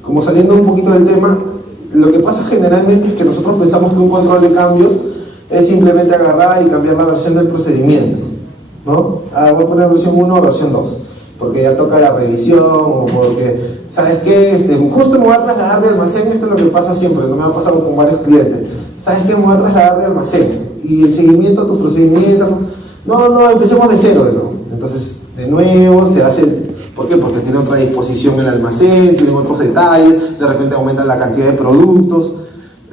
Como saliendo un poquito del tema, lo que pasa generalmente es que nosotros pensamos que un control de cambios es simplemente agarrar y cambiar la versión del procedimiento, ¿no? Voy a poner versión 1 o versión 2, porque ya toca la revisión o porque, ¿sabes qué? Justo me voy a trasladar de almacén, esto es lo que pasa siempre, no me ha pasado con varios clientes. ¿Sabes qué? Me voy a trasladar de almacén y el seguimiento a tus procedimientos, no, empecemos de cero de nuevo. Entonces, de nuevo se hace. ¿Por qué? Porque tiene otra disposición en el almacén, tiene otros detalles, de repente aumenta la cantidad de productos.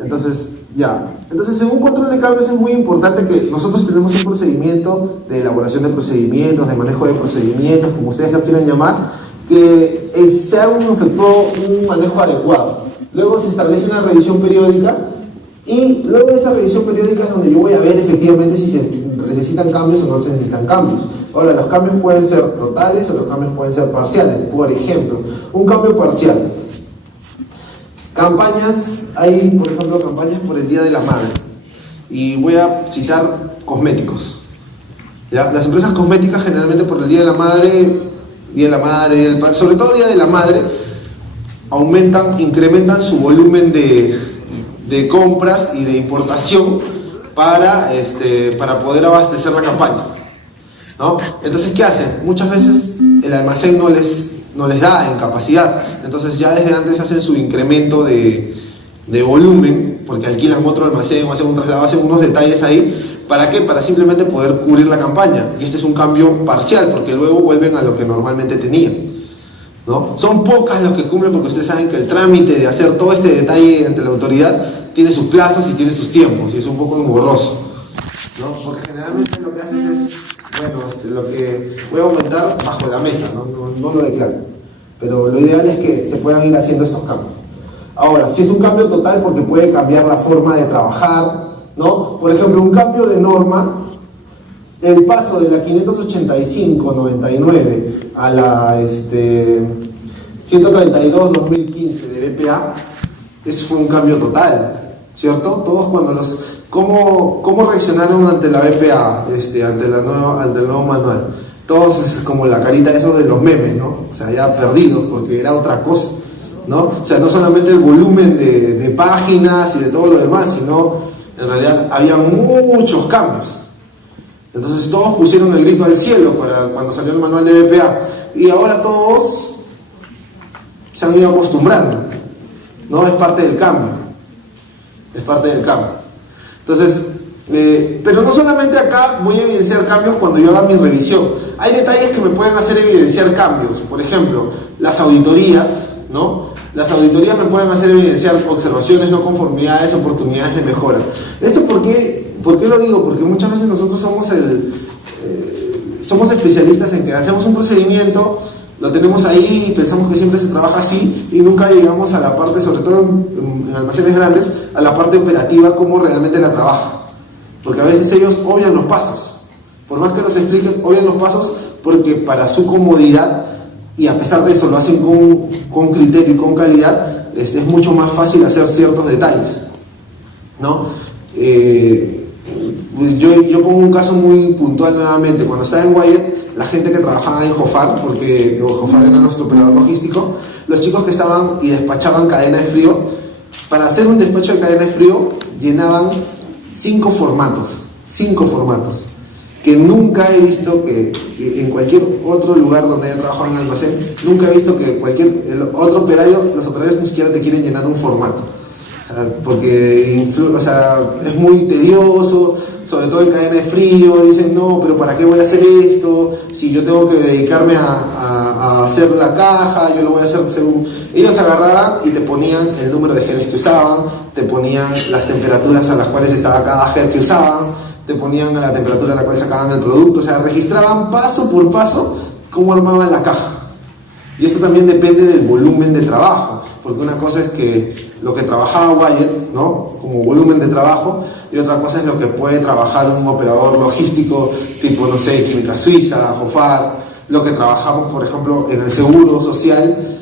Entonces, en un control de cambios es muy importante que nosotros tenemos un procedimiento de elaboración de procedimientos, de manejo de procedimientos, como ustedes lo quieran llamar, que se haga un manejo adecuado. Luego se establece una revisión periódica y luego de esa revisión periódica es donde yo voy a ver efectivamente si se necesitan cambios o no se necesitan cambios. Ahora, los cambios pueden ser totales o los cambios pueden ser parciales. Por ejemplo, un cambio parcial. Campañas, hay por ejemplo campañas por el Día de la Madre. Y voy a citar cosméticos. ¿Ya? Las empresas cosméticas generalmente por el Día de la Madre, sobre todo Día de la Madre, incrementan su volumen de compras y de importación para poder abastecer la campaña, ¿no? Entonces, ¿qué hacen? Muchas veces el almacén no les da en capacidad, entonces ya desde antes hacen su incremento de volumen, porque alquilan otro almacén o hacen un traslado, hacen unos detalles ahí. ¿Para qué? Para simplemente poder cubrir la campaña, y este es un cambio parcial, porque luego vuelven a lo que normalmente tenían, ¿no? Son pocas los que cumplen, porque ustedes saben que el trámite de hacer todo este detalle ante la autoridad tiene sus plazos y tiene sus tiempos, y es un poco engorroso, ¿no? Porque generalmente lo que haces es, lo que voy a aumentar bajo la mesa, no lo declaro, pero lo ideal es que se puedan ir haciendo estos cambios. Ahora, si es un cambio total, porque puede cambiar la forma de trabajar, ¿no? Por ejemplo, un cambio de norma, el paso de la 585-99 a la 132-2015 de BPA, eso fue un cambio total, ¿cierto? Todos ¿cómo reaccionaron ante la BPA, ante el nuevo manual? Todos es como la carita esos de los memes, ¿no? O sea, ya perdidos, porque era otra cosa, ¿no? O sea, no solamente el volumen de páginas y de todo lo demás, sino en realidad había muchos cambios. Entonces todos pusieron el grito al cielo cuando salió el manual de BPA, y ahora todos se han ido acostumbrando, ¿no? Es parte del cambio. Entonces, pero no solamente acá voy a evidenciar cambios cuando yo haga mi revisión. Hay detalles que me pueden hacer evidenciar cambios. Por ejemplo, las auditorías, ¿no? Las auditorías me pueden hacer evidenciar observaciones, no conformidades, oportunidades de mejora. ¿Esto por qué lo digo? Porque muchas veces nosotros somos especialistas en que hacemos un procedimiento, lo tenemos ahí y pensamos que siempre se trabaja así, y nunca llegamos a la parte, sobre todo en almacenes grandes, a la parte operativa, cómo realmente la trabaja. Porque a veces ellos obvian los pasos. Por más que los expliquen, obvian los pasos porque para su comodidad, y a pesar de eso lo hacen con criterio y con calidad, es mucho más fácil hacer ciertos detalles, ¿no? Yo pongo un caso muy puntual nuevamente. Cuando estaba en Wyatt, la gente que trabajaba en Jofar, porque Jofar era nuestro operador logístico, los chicos que estaban y despachaban cadena de frío, para hacer un despacho de cadena de frío llenaban 5 formatos, que nunca he visto que en cualquier otro lugar donde haya trabajado en almacén, nunca he visto que los operarios ni siquiera te quieren llenar un formato, porque es muy tedioso, sobre todo en cadena de frío. Dicen, no, pero ¿para qué voy a hacer esto? Si yo tengo que dedicarme a hacer la caja, yo lo voy a hacer según... Ellos agarraban y te ponían el número de geles que usaban, te ponían las temperaturas a las cuales estaba cada gel que usaban, te ponían a la temperatura a la cual sacaban el producto, o sea, registraban paso por paso cómo armaban la caja. Y esto también depende del volumen de trabajo, porque una cosa es que lo que trabajaba Wyatt, ¿no?, como volumen de trabajo, y otra cosa es lo que puede trabajar un operador logístico tipo, no sé, Química Suiza, Jofar, lo que trabajamos, por ejemplo, en el seguro social,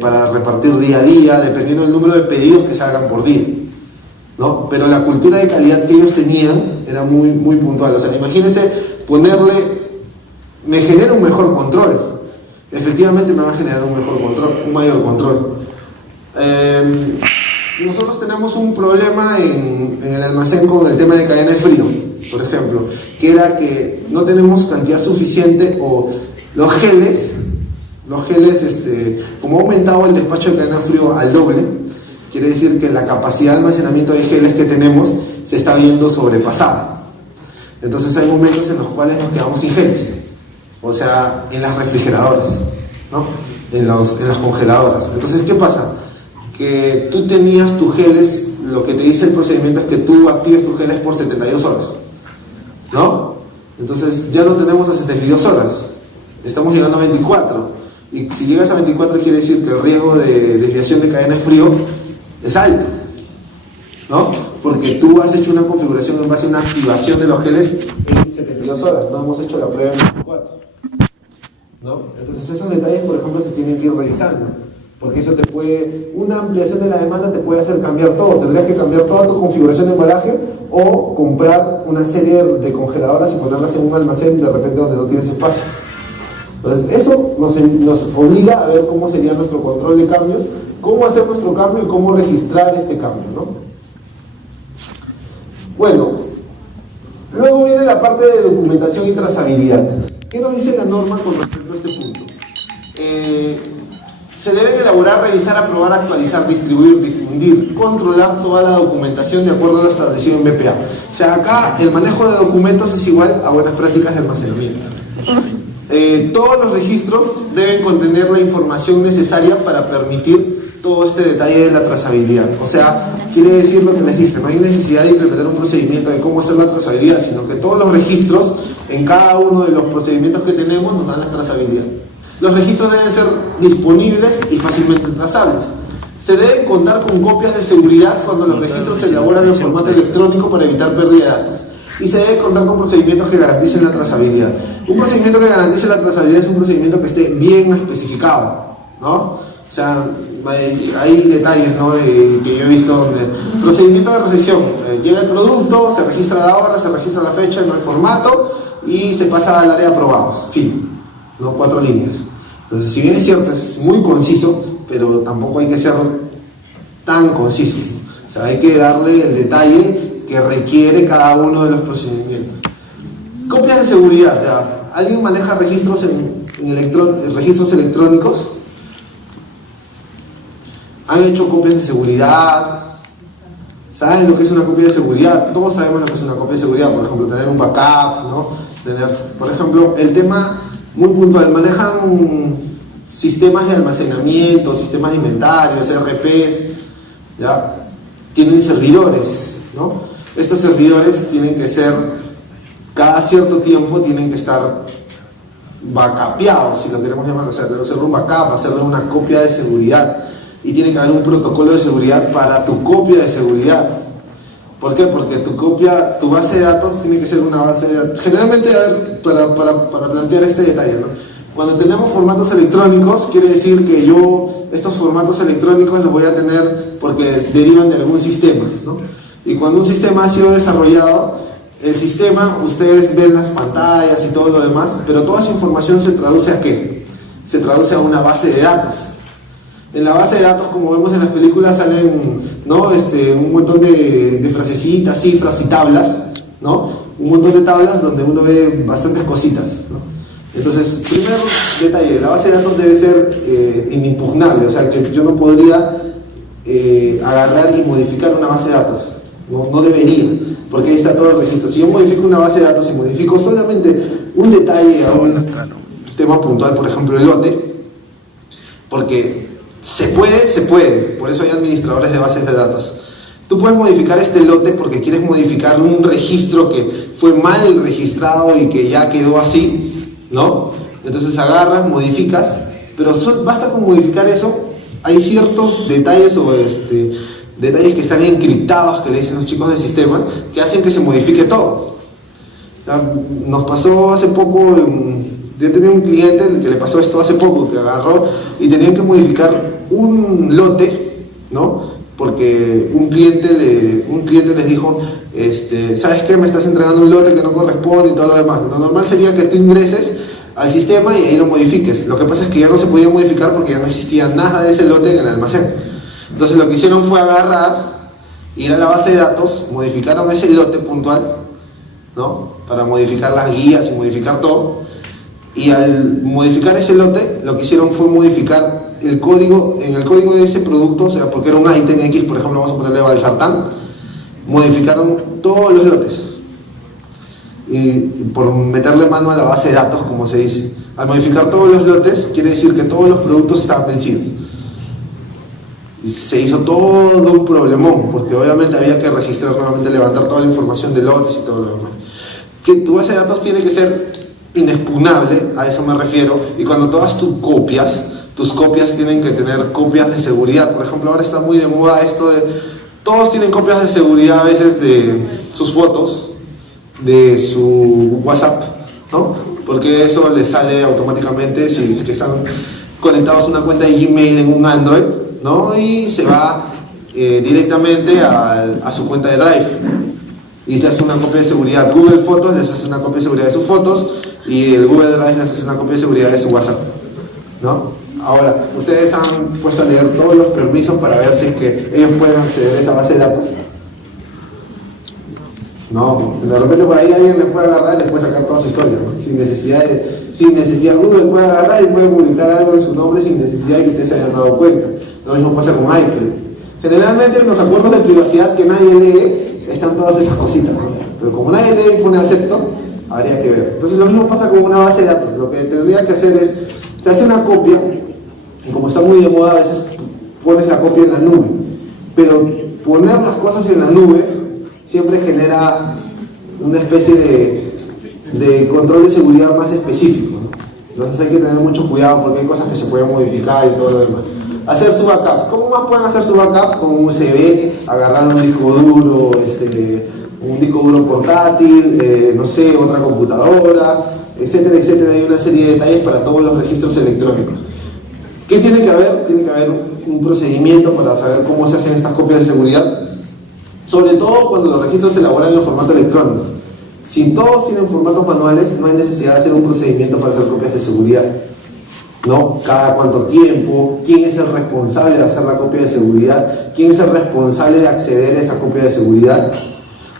para repartir día a día, dependiendo del número de pedidos que se hagan por día, ¿no? Pero la cultura de calidad que ellos tenían era muy, muy puntual. O sea, imagínense me genera un mejor control. efectivamente me va a generar un mejor control, un mayor control. Nosotros tenemos un problema en el almacén con el tema de cadena de frío, por ejemplo, que era que no tenemos cantidad suficiente, o los geles, como ha aumentado el despacho de cadena de frío al doble, quiere decir que la capacidad de almacenamiento de geles que tenemos se está viendo sobrepasada. Entonces hay momentos en los cuales nos quedamos sin geles, o sea, en las refrigeradoras, ¿no? En las congeladoras. Entonces, ¿qué pasa? Que tú tenías tus geles, lo que te dice el procedimiento es que tú actives tus geles por 72 horas, ¿no? Entonces ya no tenemos a 72 horas, estamos llegando a 24, y si llegas a 24 quiere decir que el riesgo de desviación de cadena de frío es alto, ¿no? Porque tú has hecho una configuración en base a una activación de los geles en 72 horas, no hemos hecho la prueba en 24, ¿no? Entonces esos detalles, por ejemplo, se tienen que ir revisando, porque eso una ampliación de la demanda te puede hacer cambiar todo. Tendrías que cambiar toda tu configuración de embalaje, o comprar una serie de congeladoras y ponerlas en un almacén de repente donde no tienes espacio. Entonces eso nos obliga a ver cómo sería nuestro control de cambios, cómo hacer nuestro cambio y cómo registrar este cambio, ¿no? Bueno, luego viene la parte de documentación y trazabilidad. ¿Qué nos dice la norma con respecto a este punto? Se deben elaborar, revisar, aprobar, actualizar, distribuir, difundir, controlar toda la documentación de acuerdo a lo establecido en BPA. O sea, acá el manejo de documentos es igual a buenas prácticas de almacenamiento. Todos los registros deben contener la información necesaria para permitir todo este detalle de la trazabilidad. O sea, quiere decir lo que les dije, no hay necesidad de implementar un procedimiento de cómo hacer la trazabilidad, sino que todos los registros en cada uno de los procedimientos que tenemos nos dan la trazabilidad. Los registros deben ser disponibles y fácilmente trazables. Se deben contar con copias de seguridad cuando los registros se elaboran en formato electrónico para evitar pérdida de datos. Y se debe contar con procedimientos que garanticen la trazabilidad. Un procedimiento que garantice la trazabilidad es un procedimiento que esté bien especificado, ¿no? O sea, hay detalles, ¿no? Que yo he visto donde procedimiento de recepción, llega el producto, se registra la hora, se registra la fecha, no el formato, y se pasa al área de aprobados, fin, ¿no? 4 líneas. Entonces, si bien es cierto, es muy conciso, pero tampoco hay que ser tan conciso, ¿no? O sea, hay que darle el detalle que requiere cada uno de los procedimientos. Copias de seguridad, ¿ya? ¿Alguien maneja registros registros electrónicos? ¿Han hecho copias de seguridad? ¿Saben lo que es una copia de seguridad? Todos sabemos lo que es una copia de seguridad, por ejemplo, tener un backup, ¿no? Por ejemplo, el tema muy puntual, manejan sistemas de almacenamiento, sistemas de inventarios, ERPs, ¿ya? Tienen servidores, ¿no? Estos servidores tienen que ser, cada cierto tiempo tienen que estar backupeados, si lo queremos llamar, o sea, hacerle un backup, hacerle una copia de seguridad, y tiene que haber un protocolo de seguridad para tu copia de seguridad. ¿Por qué? Porque tu base de datos tiene que ser una base de datos. Generalmente, a ver, para plantear este detalle, ¿no? Cuando tenemos formatos electrónicos, quiere decir que estos formatos electrónicos los voy a tener porque derivan de algún sistema, ¿no? Y cuando un sistema ha sido desarrollado, el sistema, ustedes ven las pantallas y todo lo demás, pero toda esa información se traduce ¿a qué? Se traduce a una base de datos. En la base de datos, como vemos en las películas, salen, ¿no? Un montón de frasecitas, cifras y tablas, ¿no? Un montón de tablas donde uno ve bastantes cositas, ¿no? Entonces, primer detalle, la base de datos debe ser inimpugnable, o sea, que yo no podría agarrar y modificar una base de datos, no debería, porque ahí está todo el registro. Si yo modifico una base de datos y modifico solamente un detalle a un tema puntual, por ejemplo el lote, porque se puede, por eso hay administradores de bases de datos. Tú puedes modificar este lote porque quieres modificar un registro que fue mal registrado y que ya quedó así, ¿no? Entonces agarras, modificas, pero basta con modificar eso. Hay ciertos detalles o detalles que están encriptados, que le dicen los chicos de sistemas, que hacen que se modifique todo. Nos pasó hace poco, yo tenía un cliente que le pasó esto hace poco, que agarró y tenía que modificar un lote, ¿no? Porque un cliente les dijo, ¿sabes qué? Me estás entregando un lote que no corresponde y todo lo demás. Lo normal sería que tú ingreses al sistema y ahí lo modifiques. Lo que pasa es que ya no se podía modificar porque ya no existía nada de ese lote en el almacén. Entonces lo que hicieron fue agarrar, ir a la base de datos, modificaron ese lote puntual, ¿no? Para modificar las guías y modificar todo. Y al modificar ese lote, lo que hicieron fue modificar el código, en el código de ese producto, o sea, porque era un ítem X, por ejemplo, vamos a ponerle valsartán, modificaron todos los lotes. Y por meterle mano a la base de datos, como se dice. Al modificar todos los lotes, quiere decir que todos los productos estaban vencidos. Y se hizo todo un problemón, porque obviamente había que registrar nuevamente, levantar toda la información de lotes y todo lo demás. Que tu base de datos tiene que ser inexpugnable, a eso me refiero, y cuando todas tus copias tienen que tener copias de seguridad. Por ejemplo, ahora está muy de moda esto de, todos tienen copias de seguridad a veces de sus fotos, de su WhatsApp, ¿no? Porque eso les sale automáticamente si es que están conectados a una cuenta de Gmail en un Android, ¿no? Y se va directamente a su cuenta de Drive y les hace una copia de seguridad. Google Fotos les hace una copia de seguridad de sus fotos y el Google Drive les hace una copia de seguridad de su WhatsApp, ¿no? Ahora, ustedes han puesto a leer todos los permisos para ver si es que ellos pueden acceder a esa base de datos. No, de repente por ahí alguien les puede agarrar y les puede sacar toda su historia, ¿no? Sin necesidad Google puede agarrar y puede publicar algo en su nombre sin necesidad de que ustedes se hayan dado cuenta. Lo mismo pasa con iCloud. Generalmente en los acuerdos de privacidad que nadie lee están todas esas cositas, ¿no? Pero como nadie lee y pone acepto, habría que ver. Entonces lo mismo pasa con una base de datos. Lo que tendría que hacer es, se hace una copia, y como está muy de moda a veces pones la copia en la nube, pero poner las cosas en la nube siempre genera una especie de control de seguridad más específico, ¿no? Entonces hay que tener mucho cuidado porque hay cosas que se pueden modificar y todo lo demás. Hacer su backup. ¿Cómo más pueden hacer su backup? Con un USB, agarrar un disco duro portátil, no sé, otra computadora, etcétera, etcétera. Hay una serie de detalles para todos los registros electrónicos. ¿Qué tiene que haber? Tiene que haber un procedimiento para saber cómo se hacen estas copias de seguridad. Sobre todo cuando los registros se elaboran en formato electrónico. Si todos tienen formatos manuales, no hay necesidad de hacer un procedimiento para hacer copias de seguridad, ¿no? Cada cuánto tiempo, quién es el responsable de hacer la copia de seguridad, quién es el responsable de acceder a esa copia de seguridad.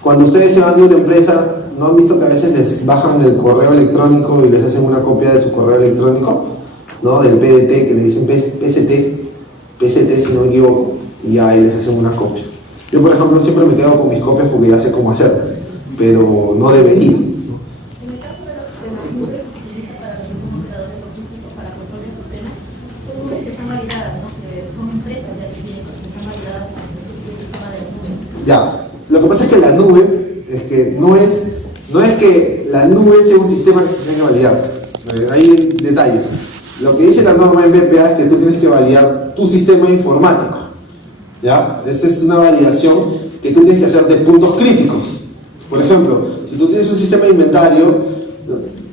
Cuando ustedes se van de una empresa, ¿no han visto que a veces les bajan el correo electrónico y les hacen una copia de su correo electrónico, ¿no? Del PDT, que le dicen PCT si no me equivoco, y ahí les hacen una copia. Yo, por ejemplo, siempre me quedo con mis copias porque ya sé cómo hacerlas, pero no debería, ¿no? En el caso de las nubes que se utilizan para los operadores logísticos para control de sistemas, son nubes que están validadas, ¿no? Que son empresas ya que están validadas para el sistema de la nube. Ya, lo que pasa es que la nube, es que no es que la nube sea un sistema que se tenga que validar. Hay detalles. Lo que dice la norma en BPA es que tú tienes que validar tu sistema informático. ¿Ya? Esa es una validación que tú tienes que hacer de puntos críticos. Por ejemplo, si tú tienes un sistema de inventario,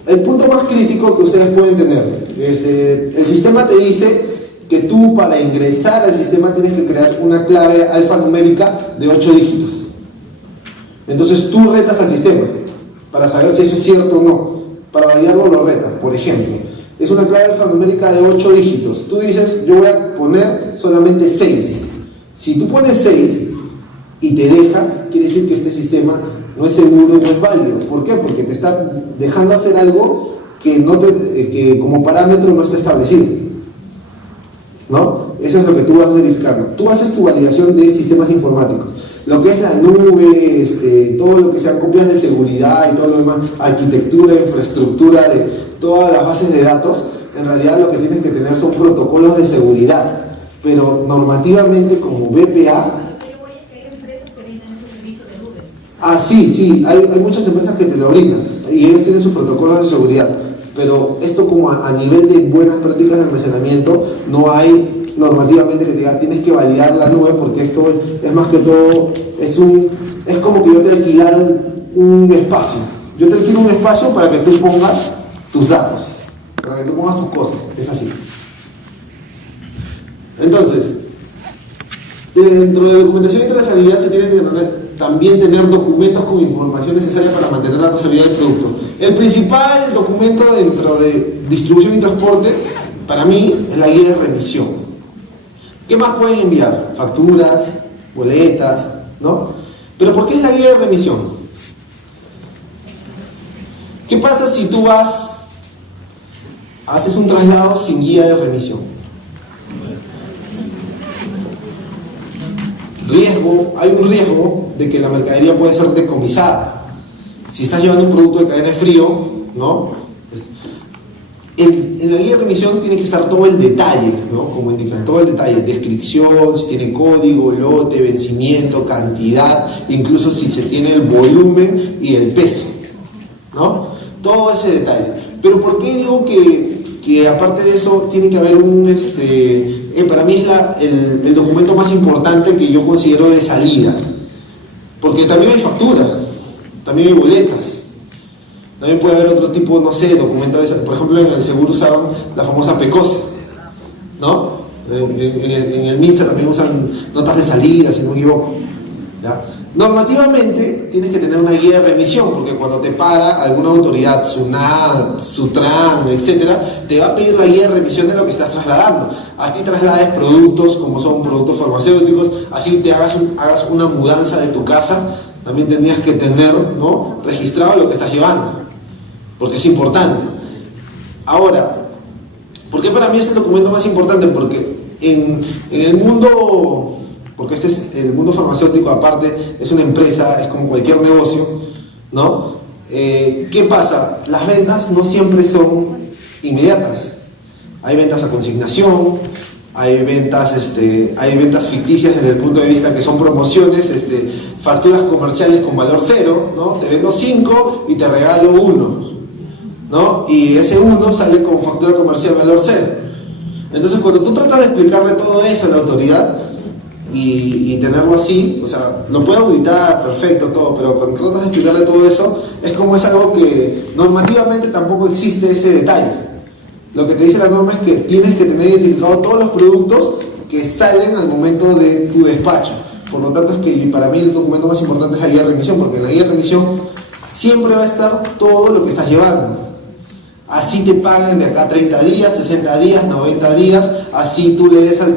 el punto más crítico que ustedes pueden tener, el sistema te dice que tú para ingresar al sistema tienes que crear una clave alfanumérica de 8 dígitos. Entonces tú retas al sistema para saber si eso es cierto o no. Para validarlo lo retas. Por ejemplo, es una clave alfanumérica de 8 dígitos. Tú dices, yo voy a poner solamente 6. Si tú pones 6 y te deja, quiere decir que este sistema no es seguro y no es válido. ¿Por qué? Porque te está dejando hacer algo que como parámetro no está establecido, ¿no? Eso es lo que tú vas verificando. Tú haces tu validación de sistemas informáticos. Lo que es la nube, todo lo que sean copias de seguridad y todo lo demás, arquitectura, infraestructura de todas las bases de datos, en realidad lo que tienes que tener son protocolos de seguridad. Pero normativamente como BPA... sí, hay muchas empresas que te lo brindan y ellos tienen sus protocolos de seguridad, pero esto como a nivel de buenas prácticas de almacenamiento no hay normativamente que te diga tienes que validar la nube, porque esto es más que todo, es como que yo te alquilara un espacio. Yo te alquilo un espacio para que tú pongas tus datos, para que tú pongas tus cosas, es así. Entonces, dentro de documentación y trazabilidad se tiene que tener también tener documentos con información necesaria para mantener la trazabilidad del producto. El principal documento dentro de distribución y transporte, para mí, es la guía de remisión. ¿Qué más pueden enviar? Facturas, boletas, ¿no? Pero ¿por qué es la guía de remisión? ¿Qué pasa si tú haces un traslado sin guía de remisión? Hay un riesgo de que la mercadería puede ser decomisada. Si estás llevando un producto de cadena de frío, ¿no? En la guía de remisión tiene que estar todo el detalle, ¿no? Como indican, todo el detalle, descripción, si tiene código, lote, vencimiento, cantidad, incluso si se tiene el volumen y el peso, ¿no? Todo ese detalle. Pero ¿por qué digo que aparte de eso tiene que haber para mí es el documento más importante que yo considero de salida? Porque también hay facturas, también hay boletas, también puede haber otro tipo, no sé, documento de, por ejemplo en el seguro usaban la famosa PECOSA, ¿no? En el MINSA también usan notas de salida, si no me equivoco, ¿ya? Normativamente tienes que tener una guía de remisión, porque cuando te para alguna autoridad, SUNAT, SUTRAN, etcétera, te va a pedir la guía de remisión de lo que estás trasladando. Así traslades productos como son productos farmacéuticos, así te hagas una mudanza de tu casa, también tendrías que tener, ¿no?, registrado lo que estás llevando, porque es importante. Ahora, ¿por qué para mí es el documento más importante? Porque en el mundo... Porque el mundo farmacéutico, aparte, es una empresa, es como cualquier negocio, ¿no? ¿Qué pasa? Las ventas no siempre son inmediatas. Hay ventas a consignación, hay ventas ficticias desde el punto de vista que son promociones, facturas comerciales con valor cero, ¿no? Te vendo 5 y te regalo 1, ¿no? Y ese 1 sale con factura comercial valor cero. Entonces, cuando tú tratas de explicarle todo eso a la autoridad, y tenerlo así, o sea, lo puede auditar, perfecto, todo, pero cuando tratas de explicarle todo eso, es algo que normativamente tampoco existe ese detalle. Lo que te dice la norma es que tienes que tener identificados todos los productos que salen al momento de tu despacho. Por lo tanto, es que para mí el documento más importante es la guía de remisión, porque en la guía de remisión siempre va a estar todo lo que estás llevando. Así te pagan de acá a 30 días, 60 días, 90 días, así tú le des al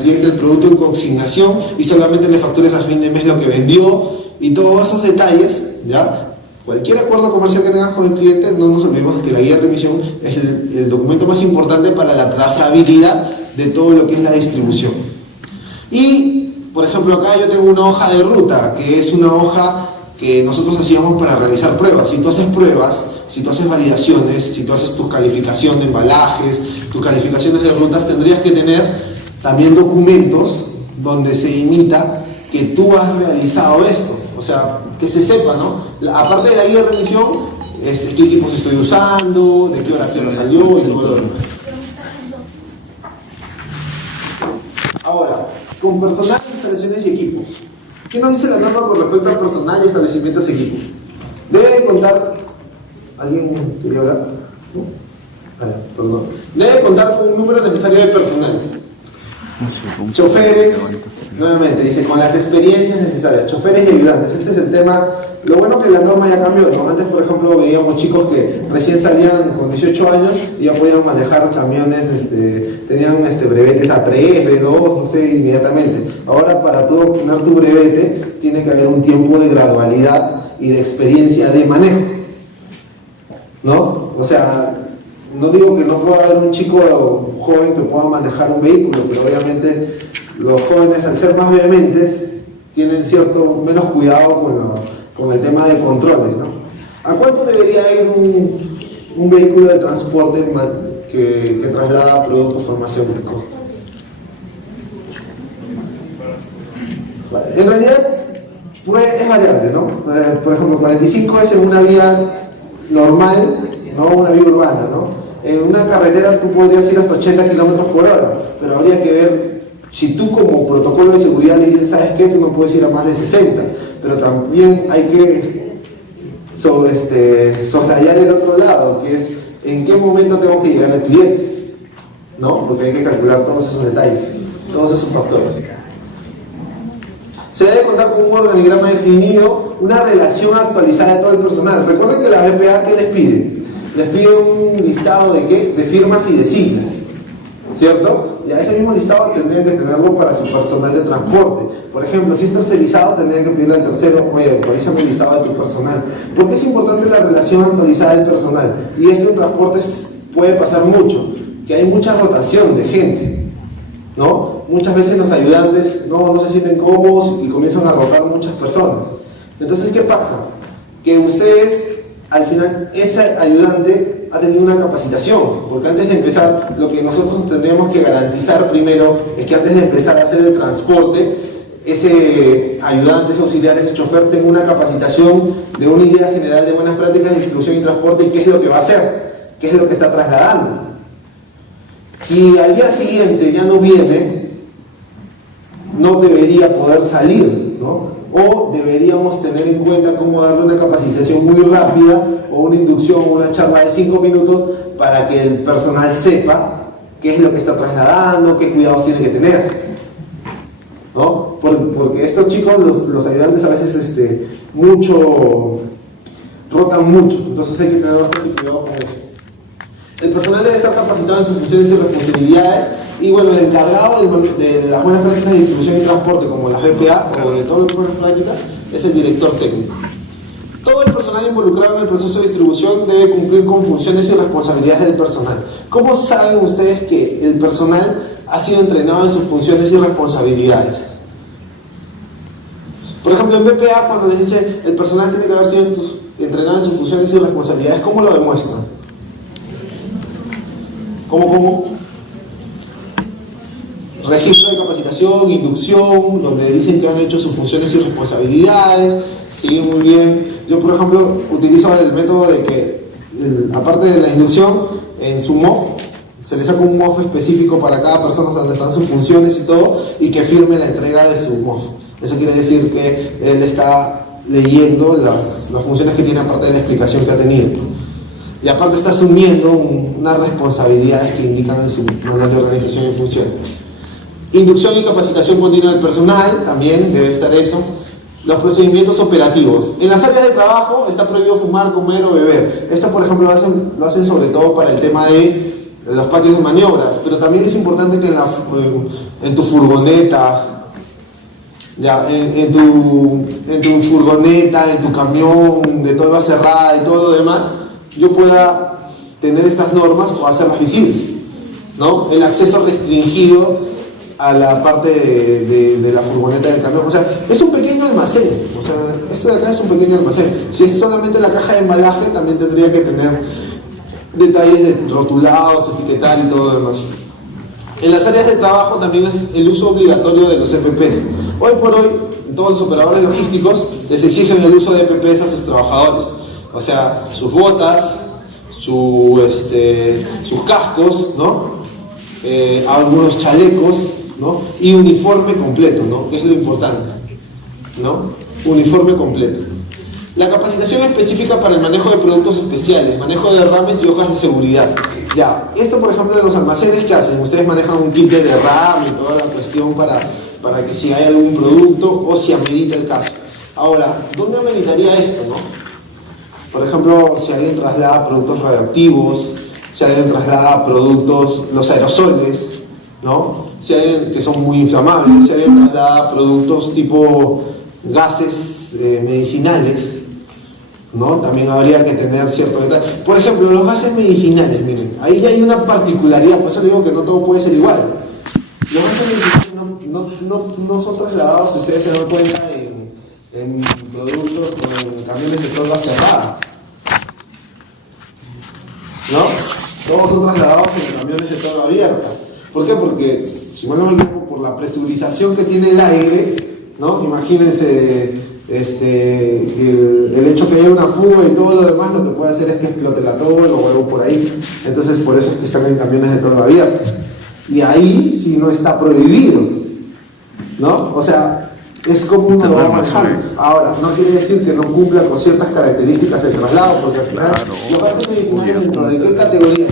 cliente el producto en consignación y solamente le factures al fin de mes lo que vendió y todos esos detalles, ¿ya? Cualquier acuerdo comercial que tengas con el cliente, no nos olvidemos de que la guía de remisión es el documento más importante para la trazabilidad de todo lo que es la distribución. Y, por ejemplo, acá yo tengo una hoja de ruta, que es una hoja que nosotros hacíamos para realizar pruebas. Si tú haces pruebas, si tú haces validaciones, si tú haces tu calificación de embalajes, tus calificaciones de rutas, tendrías que tener también documentos donde se imita que tú has realizado esto. O sea, que se sepa, ¿no? Aparte de la guía de remisión, qué equipos estoy usando, de qué hora salió y todo lo demás. Ahora, con personal, instalaciones y equipos. ¿Qué nos dice la norma con respecto al personal y establecimientos y equipos? Debe contar... ¿Alguien quería hablar? ¿No? Perdón. Debe contar con un número necesario de personal. Choferes, nuevamente, dice, con las experiencias necesarias, choferes y ayudantes. Este es el tema. Lo bueno que la norma ya cambió, ¿no? Antes, por ejemplo, veíamos chicos que recién salían con 18 años y ya podían manejar camiones, tenían brevetes A3, B2, no sé, inmediatamente. Ahora, para tú obtener tu brevete, tiene que haber un tiempo de gradualidad y de experiencia de manejo, ¿no? O sea, no digo que no pueda haber un chico joven que pueda manejar un vehículo, pero obviamente los jóvenes, al ser más vehementes, tienen menos cuidado con el tema de controles, ¿no? ¿A cuánto debería ir un vehículo de transporte que traslada productos farmacéuticos? En realidad es variable, ¿no? Por ejemplo, 45 es en una vía normal, no una vía urbana, ¿no? En una carretera tú podrías ir hasta 80 kilómetros por hora, pero habría que ver si tú como protocolo de seguridad le dices, ¿sabes qué? Tú no puedes ir a más de 60, pero también hay que soslayar el otro lado, que es en qué momento tengo que llegar al cliente, ¿no? Porque hay que calcular todos esos detalles, todos esos factores. Se debe contar con un organigrama definido, una relación actualizada de todo el personal. Recuerden que la BPA, ¿qué les pide? Les pide un listado de ¿qué? De firmas y de siglas, ¿cierto? Y a ese mismo listado tendrían que tenerlo para su personal de transporte. Por ejemplo, si es tercerizado, tendrían que pedirle al tercero, oye, actualízame el listado de tu personal. ¿Por qué es importante la relación actualizada del personal? Y esto en transportes puede pasar mucho, que hay mucha rotación de gente, ¿no? Muchas veces los ayudantes no se sienten cómodos y comienzan a rotar muchas personas. Entonces, ¿qué pasa? Que ustedes, al final, ese ayudante ha tenido una capacitación, porque antes de empezar, lo que nosotros tendríamos que garantizar primero es que antes de empezar a hacer el transporte, ese ayudante, ese auxiliar, ese chofer tenga una capacitación de una idea general de buenas prácticas de distribución y transporte y qué es lo que va a hacer, qué es lo que está trasladando. Si al día siguiente ya no viene, no debería poder salir, ¿no? O deberíamos tener en cuenta cómo darle una capacitación muy rápida o una inducción o una charla de 5 minutos para que el personal sepa qué es lo que está trasladando, qué cuidados tiene que tener, ¿no? Porque estos chicos, los ayudantes a veces rotan mucho, entonces hay que tener bastante cuidado con eso. El personal debe estar capacitado en sus funciones y responsabilidades y bueno, el encargado de las buenas prácticas de distribución y transporte como las BPA o de todas las buenas prácticas es el director técnico. Todo el personal involucrado en el proceso de distribución debe cumplir con funciones y responsabilidades del personal. ¿Cómo saben ustedes que el personal ha sido entrenado en sus funciones y responsabilidades? Por ejemplo, en BPA cuando les dicen el personal tiene que haber sido entrenado en sus funciones y responsabilidades, ¿cómo lo demuestran? ¿Cómo? Registro de capacitación, inducción, donde dicen que han hecho sus funciones y responsabilidades. Sí, muy bien. Yo, por ejemplo, utilizo el método de que, aparte de la inducción, en su MOF, se le saca un MOF específico para cada persona donde están sus funciones y todo, y que firme la entrega de su MOF. Eso quiere decir que él está leyendo las funciones que tiene aparte de la explicación que ha tenido. Y aparte está asumiendo unas responsabilidades que indican en su manual de organización y función. Inducción y capacitación continua del personal, también debe estar eso. Los procedimientos operativos. En las áreas de trabajo está prohibido fumar, comer o beber. Esto, por ejemplo, lo hacen sobre todo para el tema de los patios de maniobras, pero también es importante que en tu furgoneta, en tu furgoneta, en tu camión, de tolva cerrada y todo lo demás, yo pueda tener estas normas o hacerlas visibles, ¿no? El acceso restringido a la parte de la furgoneta del camión, o sea, es un pequeño almacén, o sea, esto de acá es un pequeño almacén. Si es solamente la caja de embalaje, también tendría que tener detalles de rotulados, etiquetar y todo lo demás. En las áreas de trabajo también es el uso obligatorio de los EPPs. Hoy por hoy, todos los operadores logísticos les exigen el uso de EPPs a sus trabajadores. O sea, sus botas, sus cascos, ¿no? Algunos chalecos, ¿no? Y uniforme completo, ¿no? Que es lo importante, ¿no? Uniforme completo. La capacitación específica para el manejo de productos especiales, manejo de derrames y hojas de seguridad. Ya, esto por ejemplo en los almacenes, ¿qué hacen? Ustedes manejan un kit de derrame y toda la cuestión para que si hay algún producto o si amerita el caso. Ahora, ¿dónde ameritaría esto, no? Por ejemplo, si alguien traslada productos radioactivos, si alguien traslada productos, los aerosoles, ¿no? Si alguien que son muy inflamables, si alguien traslada productos tipo gases medicinales, ¿no? También habría que tener cierto detalle. Por ejemplo, los gases medicinales, miren, ahí ya hay una particularidad, por eso digo que no todo puede ser igual. Los gases medicinales no son trasladados, si ustedes se dan cuenta, en productos o en camiones de tolva cerrada, ¿no? Todos son trasladados en camiones de tolva abierta. ¿Por qué? Porque, si mal no me equivoco, por la presurización que tiene el aire, ¿no? Imagínense el hecho que haya una fuga y todo lo demás, lo que puede hacer es que explote la tolva o algo por ahí. Entonces, por eso es que están en camiones de tolva abierta. Y ahí sí no está prohibido, ¿no? O sea, es como uno lo va manejando. Ahora, no quiere decir que no cumpla con ciertas características el traslado, porque al final, los gases medicinales, ¿dentro de qué categoría?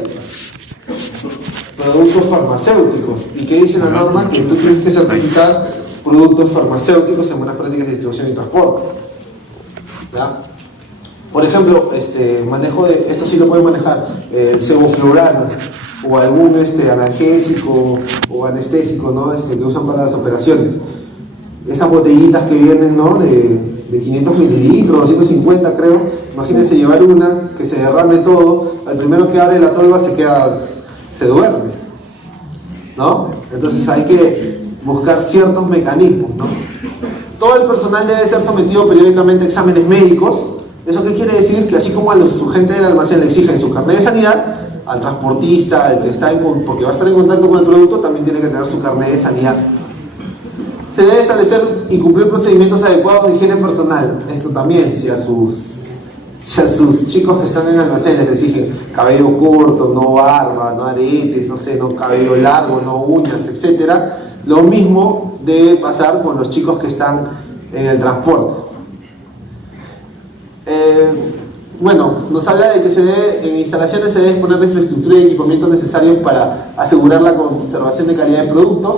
Productos farmacéuticos. ¿Y qué dice la norma? Que tú tienes que certificar productos farmacéuticos en buenas prácticas de distribución y transporte. ¿Ya? Por ejemplo, manejo de, esto sí lo pueden manejar, el sevoflurano o algún analgésico o anestésico, ¿no? Que usan para las operaciones. Esas botellitas que vienen, ¿no? de 500 mililitros, 250 creo. Imagínense llevar una que se derrame todo, al primero que abre la tolva se duerme, ¿no? Entonces hay que buscar ciertos mecanismos, ¿no? Todo el personal debe ser sometido periódicamente a exámenes médicos. ¿Eso qué quiere decir? Que así como a su gente del almacén le exigen su carnet de sanidad, al transportista, al que está porque va a estar en contacto con el producto, también tiene que tener su carnet de sanidad. Se debe establecer y cumplir procedimientos adecuados de higiene personal. Esto también, si a sus chicos que están en el almacén les exigen cabello corto, no barba, no aretes, no sé, no cabello largo, no uñas, etcétera, lo mismo debe pasar con los chicos que están en el transporte. Bueno, nos habla de que en instalaciones se debe disponer de infraestructura y equipamientos necesarios para asegurar la conservación de calidad de productos.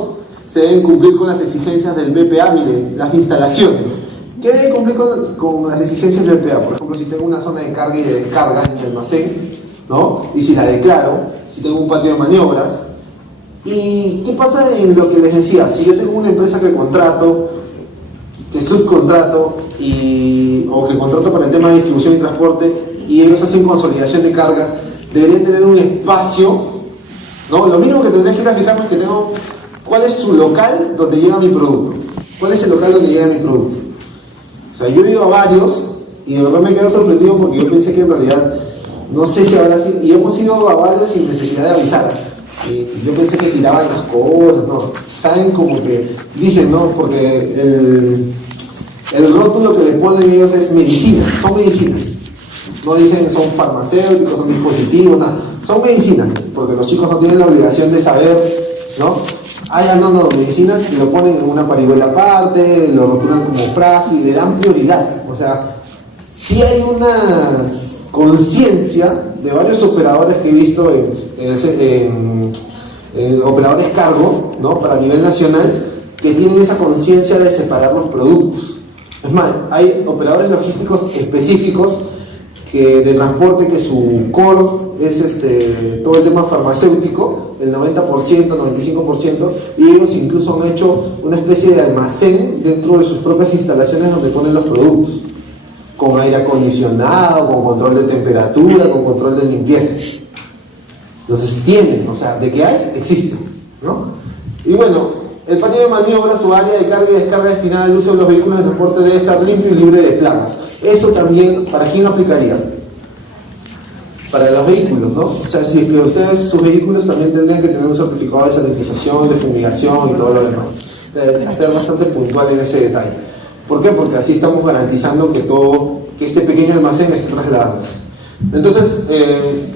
Se deben cumplir con las exigencias del BPA. Miren, las instalaciones. ¿Qué deben cumplir con las exigencias del BPA? Por ejemplo, si tengo una zona de carga y de descarga en mi almacén, ¿no? Y si la declaro, si tengo un patio de maniobras. ¿Y qué pasa en lo que les decía? Si yo tengo una empresa que contrato, que subcontrato o que contrato para el tema de distribución y transporte y ellos hacen consolidación de carga, deberían tener un espacio, ¿no? Lo mínimo que tendría que ir a fijarme es que tengo cuál es su local donde llega mi producto. ¿Cuál es el local donde llega mi producto? O sea, yo he ido a varios y de verdad me quedo sorprendido porque yo pensé que en realidad, no sé si habrá sido, y hemos ido a varios sin necesidad de avisar. Yo pensé que tiraban las cosas, ¿no? Saben, como que dicen, ¿no? Porque el rótulo que le ponen ellos es medicina, son medicinas. No dicen son farmacéuticos, son dispositivos, nada. Son medicinas, porque los chicos no tienen la obligación de saber, ¿no? No, medicinas que lo ponen en una parihuela aparte, lo rotulan como frágil, le dan prioridad. O sea, sí hay una conciencia de varios operadores que he visto en operadores cargo, ¿no? Para nivel nacional, que tienen esa conciencia de separar los productos. Es más, hay operadores logísticos específicos de transporte que su core es todo el tema farmacéutico, el 90%, 95%, y ellos incluso han hecho una especie de almacén dentro de sus propias instalaciones donde ponen los productos, con aire acondicionado, con control de temperatura, con control de limpieza. Entonces tienen, o sea, de que hay, existe, ¿no? Y bueno, el patio de maniobra, su área de carga y descarga destinada al uso de los vehículos de transporte debe estar limpio y libre de plagas. Eso también, ¿para quién aplicaría? Para los vehículos, ¿no? O sea, si es que ustedes, sus vehículos también tendrían que tener un certificado de sanitización, de fumigación y todo lo demás. Debe ser bastante puntual en ese detalle. ¿Por qué? Porque así estamos garantizando que este pequeño almacén esté trasladándose. Entonces,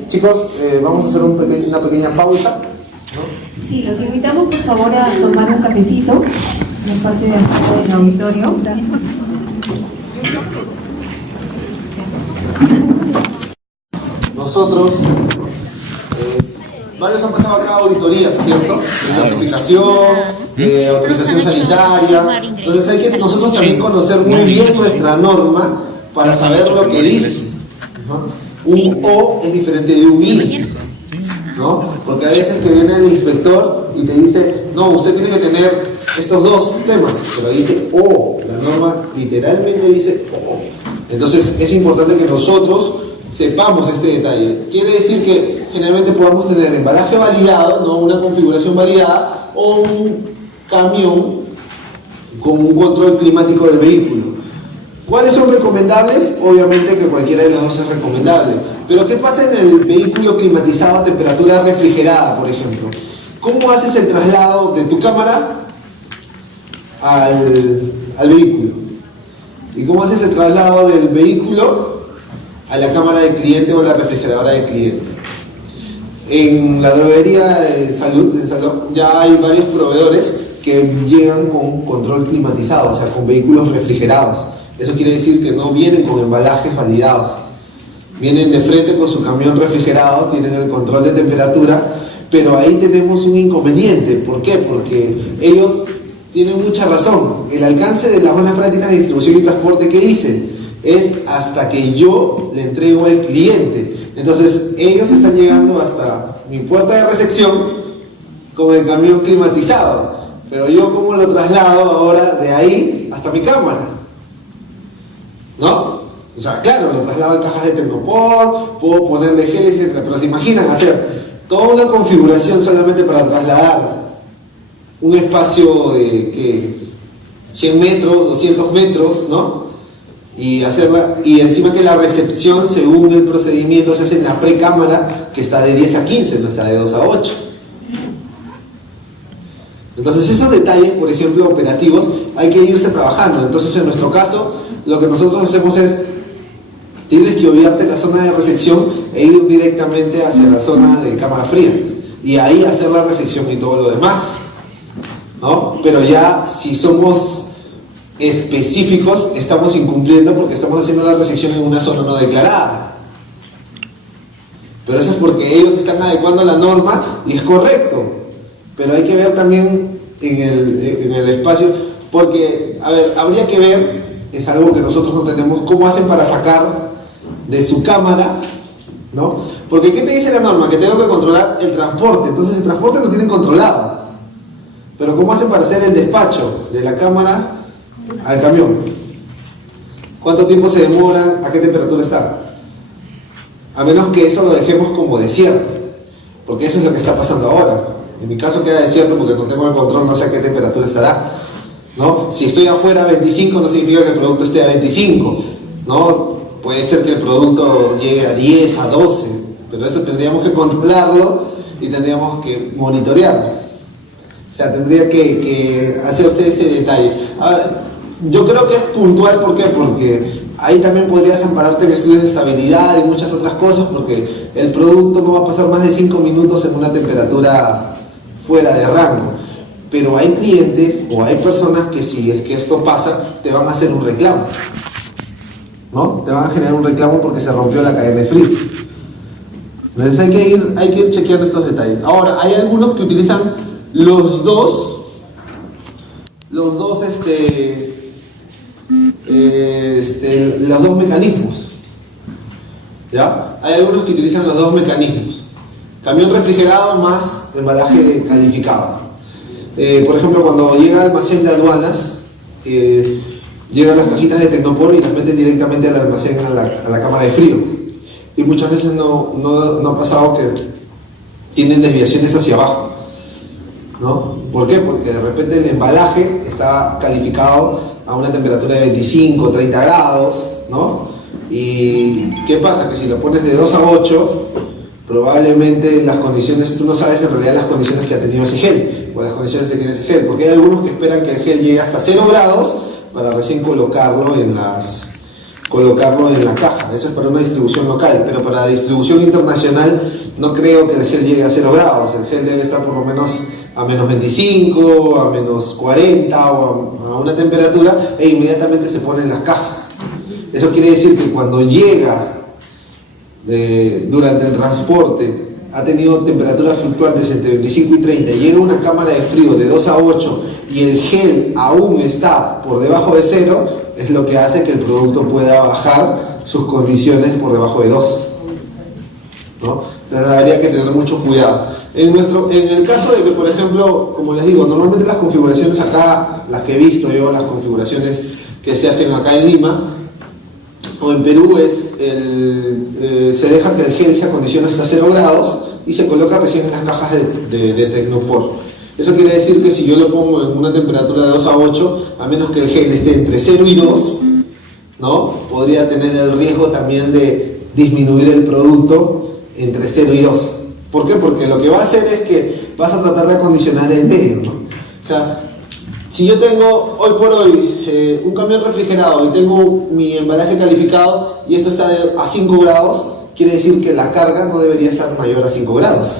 chicos, vamos a hacer una pequeña pausa, ¿no? Sí, los invitamos por favor a tomar un cafecito en parte de acá del auditorio. Nosotros, varios han pasado acá auditorías, ¿cierto? De certificación, de autorización sanitaria. Entonces hay que nosotros también conocer muy bien nuestra norma para saber lo que dice, ¿no? Un O es diferente de un I, ¿no? Porque hay veces que viene el inspector y te dice, no, usted tiene que tener estos dos temas, pero dice O, la norma literalmente dice O. Entonces es importante que nosotros sepamos este detalle. Quiere decir que generalmente podamos tener embalaje validado, ¿no? Una configuración validada, o un camión con un control climático del vehículo. ¿Cuáles son recomendables? Obviamente que cualquiera de los dos es recomendable. Pero ¿qué pasa en el vehículo climatizado a temperatura refrigerada, por ejemplo? ¿Cómo haces el traslado de tu cámara al vehículo? ¿Y cómo haces el traslado del vehículo a la cámara del cliente o la refrigeradora del cliente? En la droguería de salud, ya hay varios proveedores que llegan con control climatizado, o sea, con vehículos refrigerados. Eso quiere decir que no vienen con embalajes validados. Vienen de frente con su camión refrigerado, tienen el control de temperatura, pero ahí tenemos un inconveniente. ¿Por qué? Porque ellos tiene mucha razón. El alcance de las buenas prácticas de distribución y transporte, ¿qué dicen? Es hasta que yo le entrego al cliente. Entonces, ellos están llegando hasta mi puerta de recepción con el camión climatizado. Pero yo, ¿cómo lo traslado ahora de ahí hasta mi cámara? ¿No? O sea, claro, lo traslado en cajas de Tecnopor, puedo ponerle gel, etc. Pero se imaginan hacer toda una configuración solamente para trasladar un espacio de 100 metros, 200 metros, ¿no? Y encima que la recepción, según el procedimiento, se hace en la precámara, que está de 10 a 15, no está de 2 a 8. Entonces esos detalles, por ejemplo, operativos, hay que irse trabajando. Entonces en nuestro caso, lo que nosotros hacemos es, tienes que obviarte la zona de recepción e ir directamente hacia la zona de cámara fría. Y ahí hacer la recepción y todo lo demás, ¿no? Pero ya si somos específicos, estamos incumpliendo porque estamos haciendo la recepción en una zona no declarada. Pero eso es porque ellos están adecuando la norma y es correcto. Pero hay que ver también en el espacio, porque, a ver, habría que ver, es algo que nosotros no tenemos, cómo hacen para sacar de su cámara, ¿no? Porque ¿qué te dice la norma? Que tengo que controlar el transporte. Entonces el transporte lo tienen controlado. Pero ¿cómo hacen para hacer el despacho de la cámara al camión? ¿Cuánto tiempo se demora? ¿A qué temperatura está? A menos que eso lo dejemos como desierto, porque eso es lo que está pasando ahora. En mi caso queda desierto porque no tengo el control, no sé a qué temperatura estará, ¿no? Si estoy afuera a 25 no significa que el producto esté a 25, ¿no? Puede ser que el producto llegue a 10, a 12, pero eso tendríamos que controlarlo y tendríamos que monitorearlo. O sea, tendría que hacerse ese detalle. Ahora, yo creo que es puntual, ¿por qué? Porque ahí también podrías ampararte en estudios de estabilidad y muchas otras cosas, porque el producto no va a pasar más de 5 minutos en una temperatura fuera de rango. Pero hay clientes o hay personas que si es que esto pasa, te van a hacer un reclamo, ¿no? Te van a generar un reclamo porque se rompió la cadena de frío. Entonces hay que ir chequeando estos detalles. Ahora, hay algunos que utilizan los dos mecanismos, ¿ya? Hay algunos que utilizan los dos mecanismos. Camión refrigerado más embalaje calificado. Por ejemplo, cuando llega al almacén de aduanas, llegan las cajitas de Tecnopor y las meten directamente al almacén, a la cámara de frío. Y muchas veces no ha pasado que tienen desviaciones hacia abajo, ¿no? ¿Por qué? Porque de repente el embalaje está calificado a una temperatura de 25, 30 grados, ¿no? Y ¿qué pasa? Que si lo pones de 2 a 8, probablemente las condiciones, tú no sabes en realidad las condiciones que ha tenido ese gel, o las condiciones que tiene ese gel, porque hay algunos que esperan que el gel llegue hasta 0 grados para recién colocarlo en la caja. Eso es para una distribución local, pero para la distribución internacional no creo que el gel llegue a 0 grados. El gel debe estar por lo menos a menos 25, a menos 40 o a una temperatura e inmediatamente se pone en las cajas. Eso quiere decir que cuando llega durante el transporte ha tenido temperaturas fluctuantes entre 25 y 30, llega una cámara de frío de 2 a 8 y el gel aún está por debajo de 0, es lo que hace que el producto pueda bajar sus condiciones por debajo de 2, ¿no? Entonces habría que tener mucho cuidado. En el caso de que, por ejemplo, como les digo, normalmente las configuraciones acá, las que he visto yo, las configuraciones que se hacen acá en Lima o en Perú, se deja que el gel se acondicione hasta 0 grados y se coloca recién en las cajas de Tecnopor. Eso quiere decir que si yo lo pongo en una temperatura de 2 a 8, a menos que el gel esté entre 0 y 2, ¿no? Podría tener el riesgo también de disminuir el producto entre 0 y 2. ¿Por qué? Porque lo que va a hacer es que vas a tratar de acondicionar el medio, ¿no? O sea, si yo tengo hoy por hoy un camión refrigerado y tengo mi embalaje calificado y esto está a 5 grados, quiere decir que la carga no debería estar mayor a 5 grados,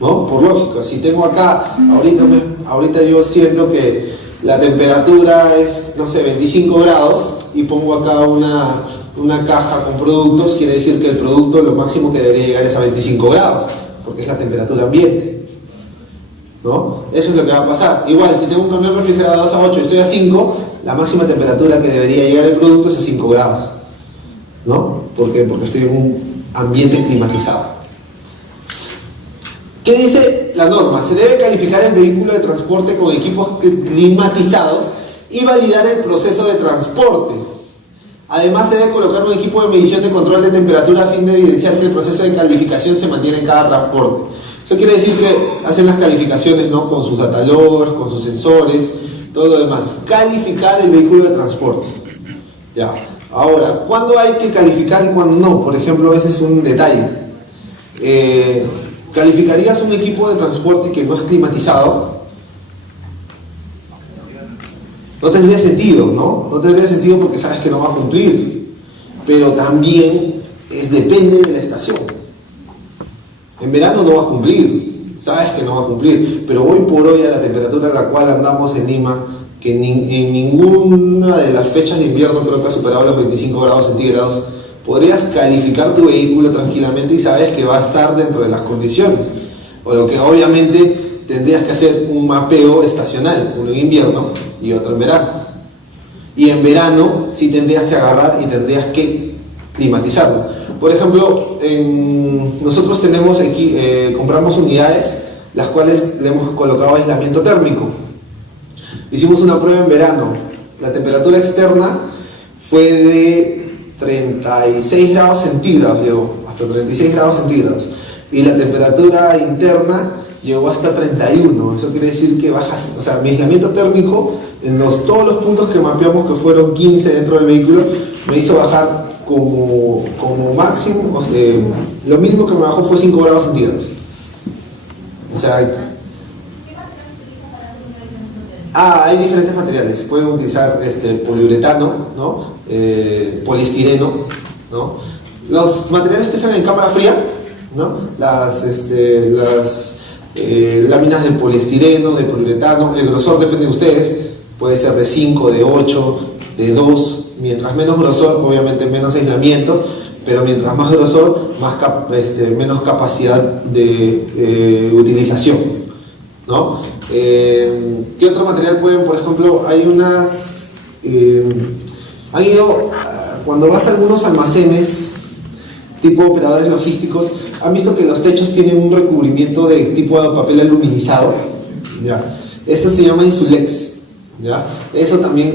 ¿no? Por lógica, si tengo acá, ahorita yo siento que la temperatura es, no sé, 25 grados y pongo acá una caja con productos, quiere decir que el producto lo máximo que debería llegar es a 25 grados, porque es la temperatura ambiente. ¿no? Eso es lo que va a pasar. Igual, si tengo un camión refrigerado de 2 a 8 y estoy a 5, la máxima temperatura que debería llegar el producto es a 5 grados, ¿no? ¿Por qué? Porque estoy en un ambiente climatizado. ¿Qué dice la norma? Se debe calificar el vehículo de transporte con equipos climatizados y validar el proceso de transporte. Además, se debe colocar un equipo de medición de control de temperatura a fin de evidenciar que el proceso de calificación se mantiene en cada transporte. Eso quiere decir que hacen las calificaciones, ¿no? Con sus data logs, con sus sensores, todo lo demás. Calificar el vehículo de transporte. Ya. Ahora, ¿cuándo hay que calificar y cuándo no? Por ejemplo, ese es un detalle. ¿Calificarías un equipo de transporte que no es climatizado? No tendría sentido, ¿no? No tendría sentido porque sabes que no va a cumplir. Pero también depende de la estación. En verano no va a cumplir, sabes que no va a cumplir. Pero hoy por hoy, a la temperatura a la cual andamos en Lima, que en ninguna de las fechas de invierno creo que ha superado los 25 grados centígrados, podrías calificar tu vehículo tranquilamente y sabes que va a estar dentro de las condiciones. O lo que obviamente tendrías que hacer un mapeo estacional, uno en invierno y otro en verano. Y en verano sí tendrías que agarrar y tendrías que climatizarlo. Por ejemplo, nosotros tenemos compramos unidades las cuales le hemos colocado aislamiento térmico. Hicimos una prueba en verano. La temperatura externa fue de 36 grados centígrados, llegó hasta 36 grados centígrados. Y la temperatura interna llegó hasta 31. Eso quiere decir que bajas, o sea, mi aislamiento térmico en todos los puntos que mapeamos, que fueron 15 dentro del vehículo, me hizo bajar como máximo, o sea, lo mínimo que me bajó fue 5 grados centígrados. O sea, hay diferentes materiales. Pueden utilizar poliuretano, ¿no? Poliestireno, ¿no? Los materiales que se ven en cámara fría, ¿no? Las láminas de poliestireno, de poliuretano, el grosor depende de ustedes, puede ser de 5, de 8, de 2. Mientras menos grosor, obviamente menos aislamiento, pero mientras más grosor, menos capacidad de utilización, ¿no? ¿Qué otro material pueden? Por ejemplo, hay unas... cuando vas a algunos almacenes tipo operadores logísticos, han visto que los techos tienen un recubrimiento de tipo de papel aluminizado, ¿ya? Eso se llama Insulex, ¿ya? Con eso también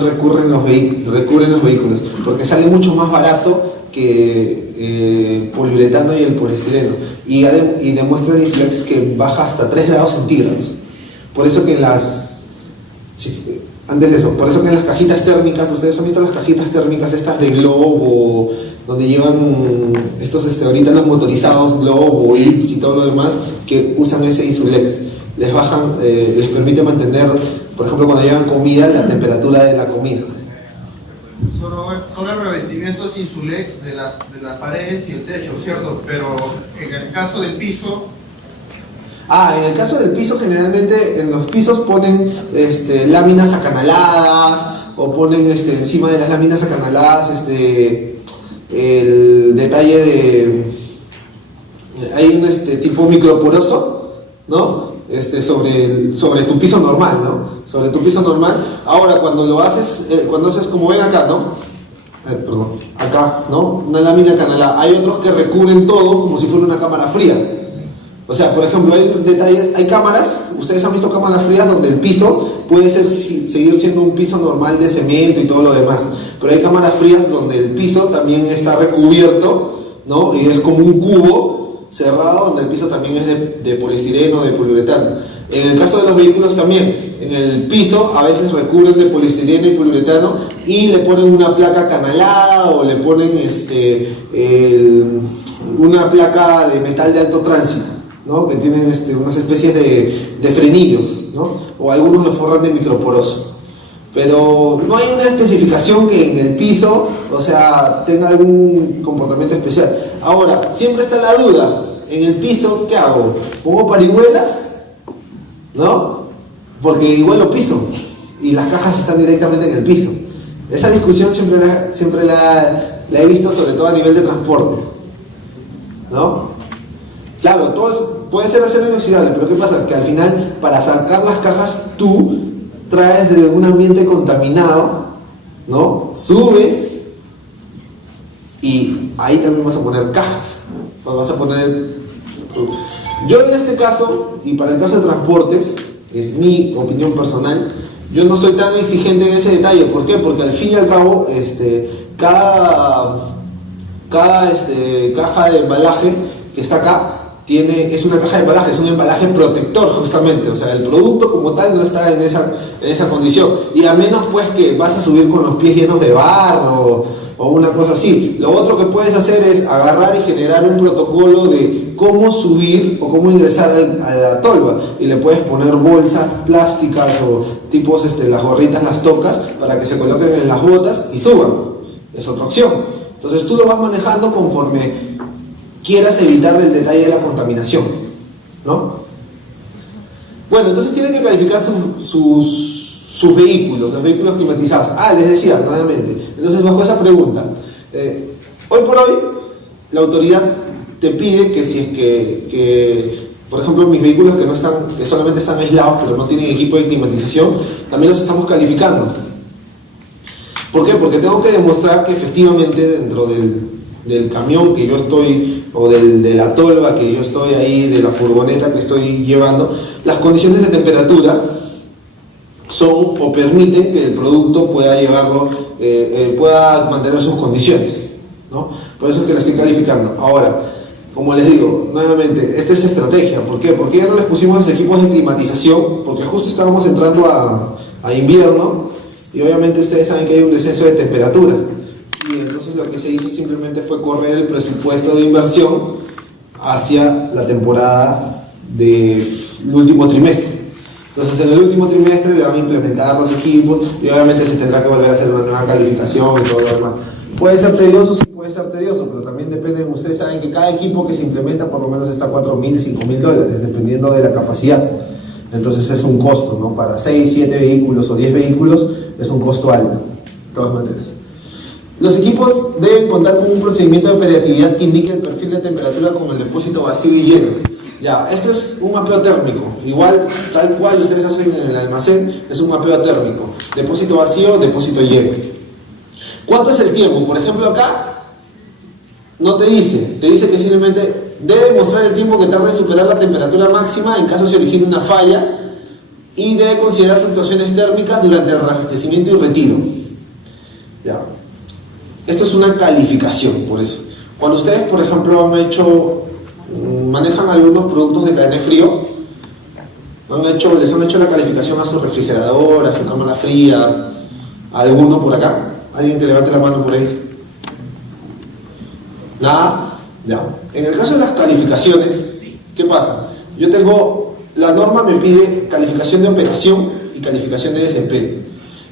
recurren los vehículos, porque sale mucho más barato que poliuretano y el poliestireno, y demuestra el Insulex que baja hasta 3 grados centígrados. Por eso que por eso que en las cajitas térmicas, ustedes han visto las cajitas térmicas estas de Globo, donde llevan ahorita los motorizados Globo, Ips y todo lo demás, que usan ese Insulex. Les permite mantener, por ejemplo, cuando llevan comida, la temperatura de la comida. Son los revestimientos Insulex de las paredes y el techo, ¿cierto? Pero en el caso del piso... En el caso del piso, generalmente en los pisos ponen láminas acanaladas, o ponen encima de las láminas acanaladas el detalle de... hay un tipo microporoso, ¿no? Sobre tu piso normal, ¿no? Sobre tu piso normal. Ahora, cuando haces como ven acá, ¿no? Acá, ¿no? Una lámina acanalada. Hay otros que recubren todo como si fuera una cámara fría. O sea, por ejemplo, hay cámaras, ustedes han visto cámaras frías donde el piso puede seguir siendo un piso normal de cemento y todo lo demás, pero hay cámaras frías donde el piso también está recubierto, ¿no? Y es como un cubo cerrado donde el piso también es de poliestireno, de poliuretano. En el caso de los vehículos también, en el piso a veces recubren de poliestireno y poliuretano y le ponen una placa canalada o le ponen una placa de metal de alto tránsito, ¿no? Que tienen unas especies de frenillos, ¿no? O algunos lo forran de microporoso. Pero no hay una especificación que en el piso, o sea, tenga algún comportamiento especial. Ahora, siempre está la duda, en el piso, ¿qué hago? ¿Pongo parihuelas? ¿No? Porque igual lo piso y las cajas están directamente en el piso. Esa discusión siempre la he visto, sobre todo a nivel de transporte, ¿no? Claro, puede ser acero inoxidable, pero ¿qué pasa? Que al final, para sacar las cajas, tú traes de un ambiente contaminado, ¿no? Subes y ahí también vas a poner cajas. Vas a poner... Yo en este caso, y para el caso de transportes, es mi opinión personal, yo no soy tan exigente en ese detalle. ¿Por qué? Porque al fin y al cabo, cada caja de embalaje que está acá es una caja de embalaje, es un embalaje protector justamente, o sea, el producto como tal no está en esa condición, y a menos pues que vas a subir con los pies llenos de barro o una cosa así. Lo otro que puedes hacer es agarrar y generar un protocolo de cómo subir o cómo ingresar a la tolva, y le puedes poner bolsas plásticas o tipos, las gorritas las tocas para que se coloquen en las botas y suban. Es otra opción. Entonces tú lo vas manejando conforme quieras evitar el detalle de la contaminación, ¿no? Bueno, entonces tienen que calificar sus vehículos, los vehículos climatizados. Les decía nuevamente. Entonces, bajo esa pregunta, hoy por hoy la autoridad te pide que si es que por ejemplo, mis vehículos que solamente están aislados pero no tienen equipo de climatización, también los estamos calificando. ¿Por qué? Porque tengo que demostrar que efectivamente dentro del camión que yo estoy, o de la tolva que yo estoy ahí, de la furgoneta que estoy llevando, las condiciones de temperatura son o permiten que el producto pueda llevarlo, pueda mantener sus condiciones, ¿no? Por eso es que lo estoy calificando. Ahora, como les digo, nuevamente, esta es estrategia. ¿Por qué? Porque ya no les pusimos los equipos de climatización, porque justo estábamos entrando a invierno, y obviamente ustedes saben que hay un descenso de temperatura. Y entonces lo que se hizo simplemente fue correr el presupuesto de inversión hacia la temporada del último trimestre. Entonces en el último trimestre le van a implementar los equipos y obviamente se tendrá que volver a hacer una nueva calificación y todo lo demás. Puede ser tedioso, sí puede ser tedioso, pero también depende, ustedes saben que cada equipo que se implementa por lo menos está a $4,000, $5,000, dependiendo de la capacidad. Entonces es un costo, ¿no? Para 6, 7 vehículos o 10 vehículos es un costo alto, de todas maneras. Los equipos deben contar con un procedimiento de operatividad que indique el perfil de temperatura con el depósito vacío y lleno. Ya, esto es un mapeo térmico, igual, tal cual ustedes hacen en el almacén, es un mapeo térmico. Depósito vacío, depósito lleno. ¿Cuánto es el tiempo? Por ejemplo, acá no te dice que simplemente debe mostrar el tiempo que tarda en superar la temperatura máxima en caso se origine una falla, y debe considerar fluctuaciones térmicas durante el reabastecimiento y retiro. Ya. Esto es una calificación, por eso. Cuando ustedes, por ejemplo, manejan algunos productos de cadena de frío, les han hecho la calificación a su refrigerador, a su cámara fría, a alguno por acá. ¿Alguien que levante la mano por ahí? ¿Nada? Ya. En el caso de las calificaciones, ¿qué pasa? La norma me pide calificación de operación y calificación de desempeño.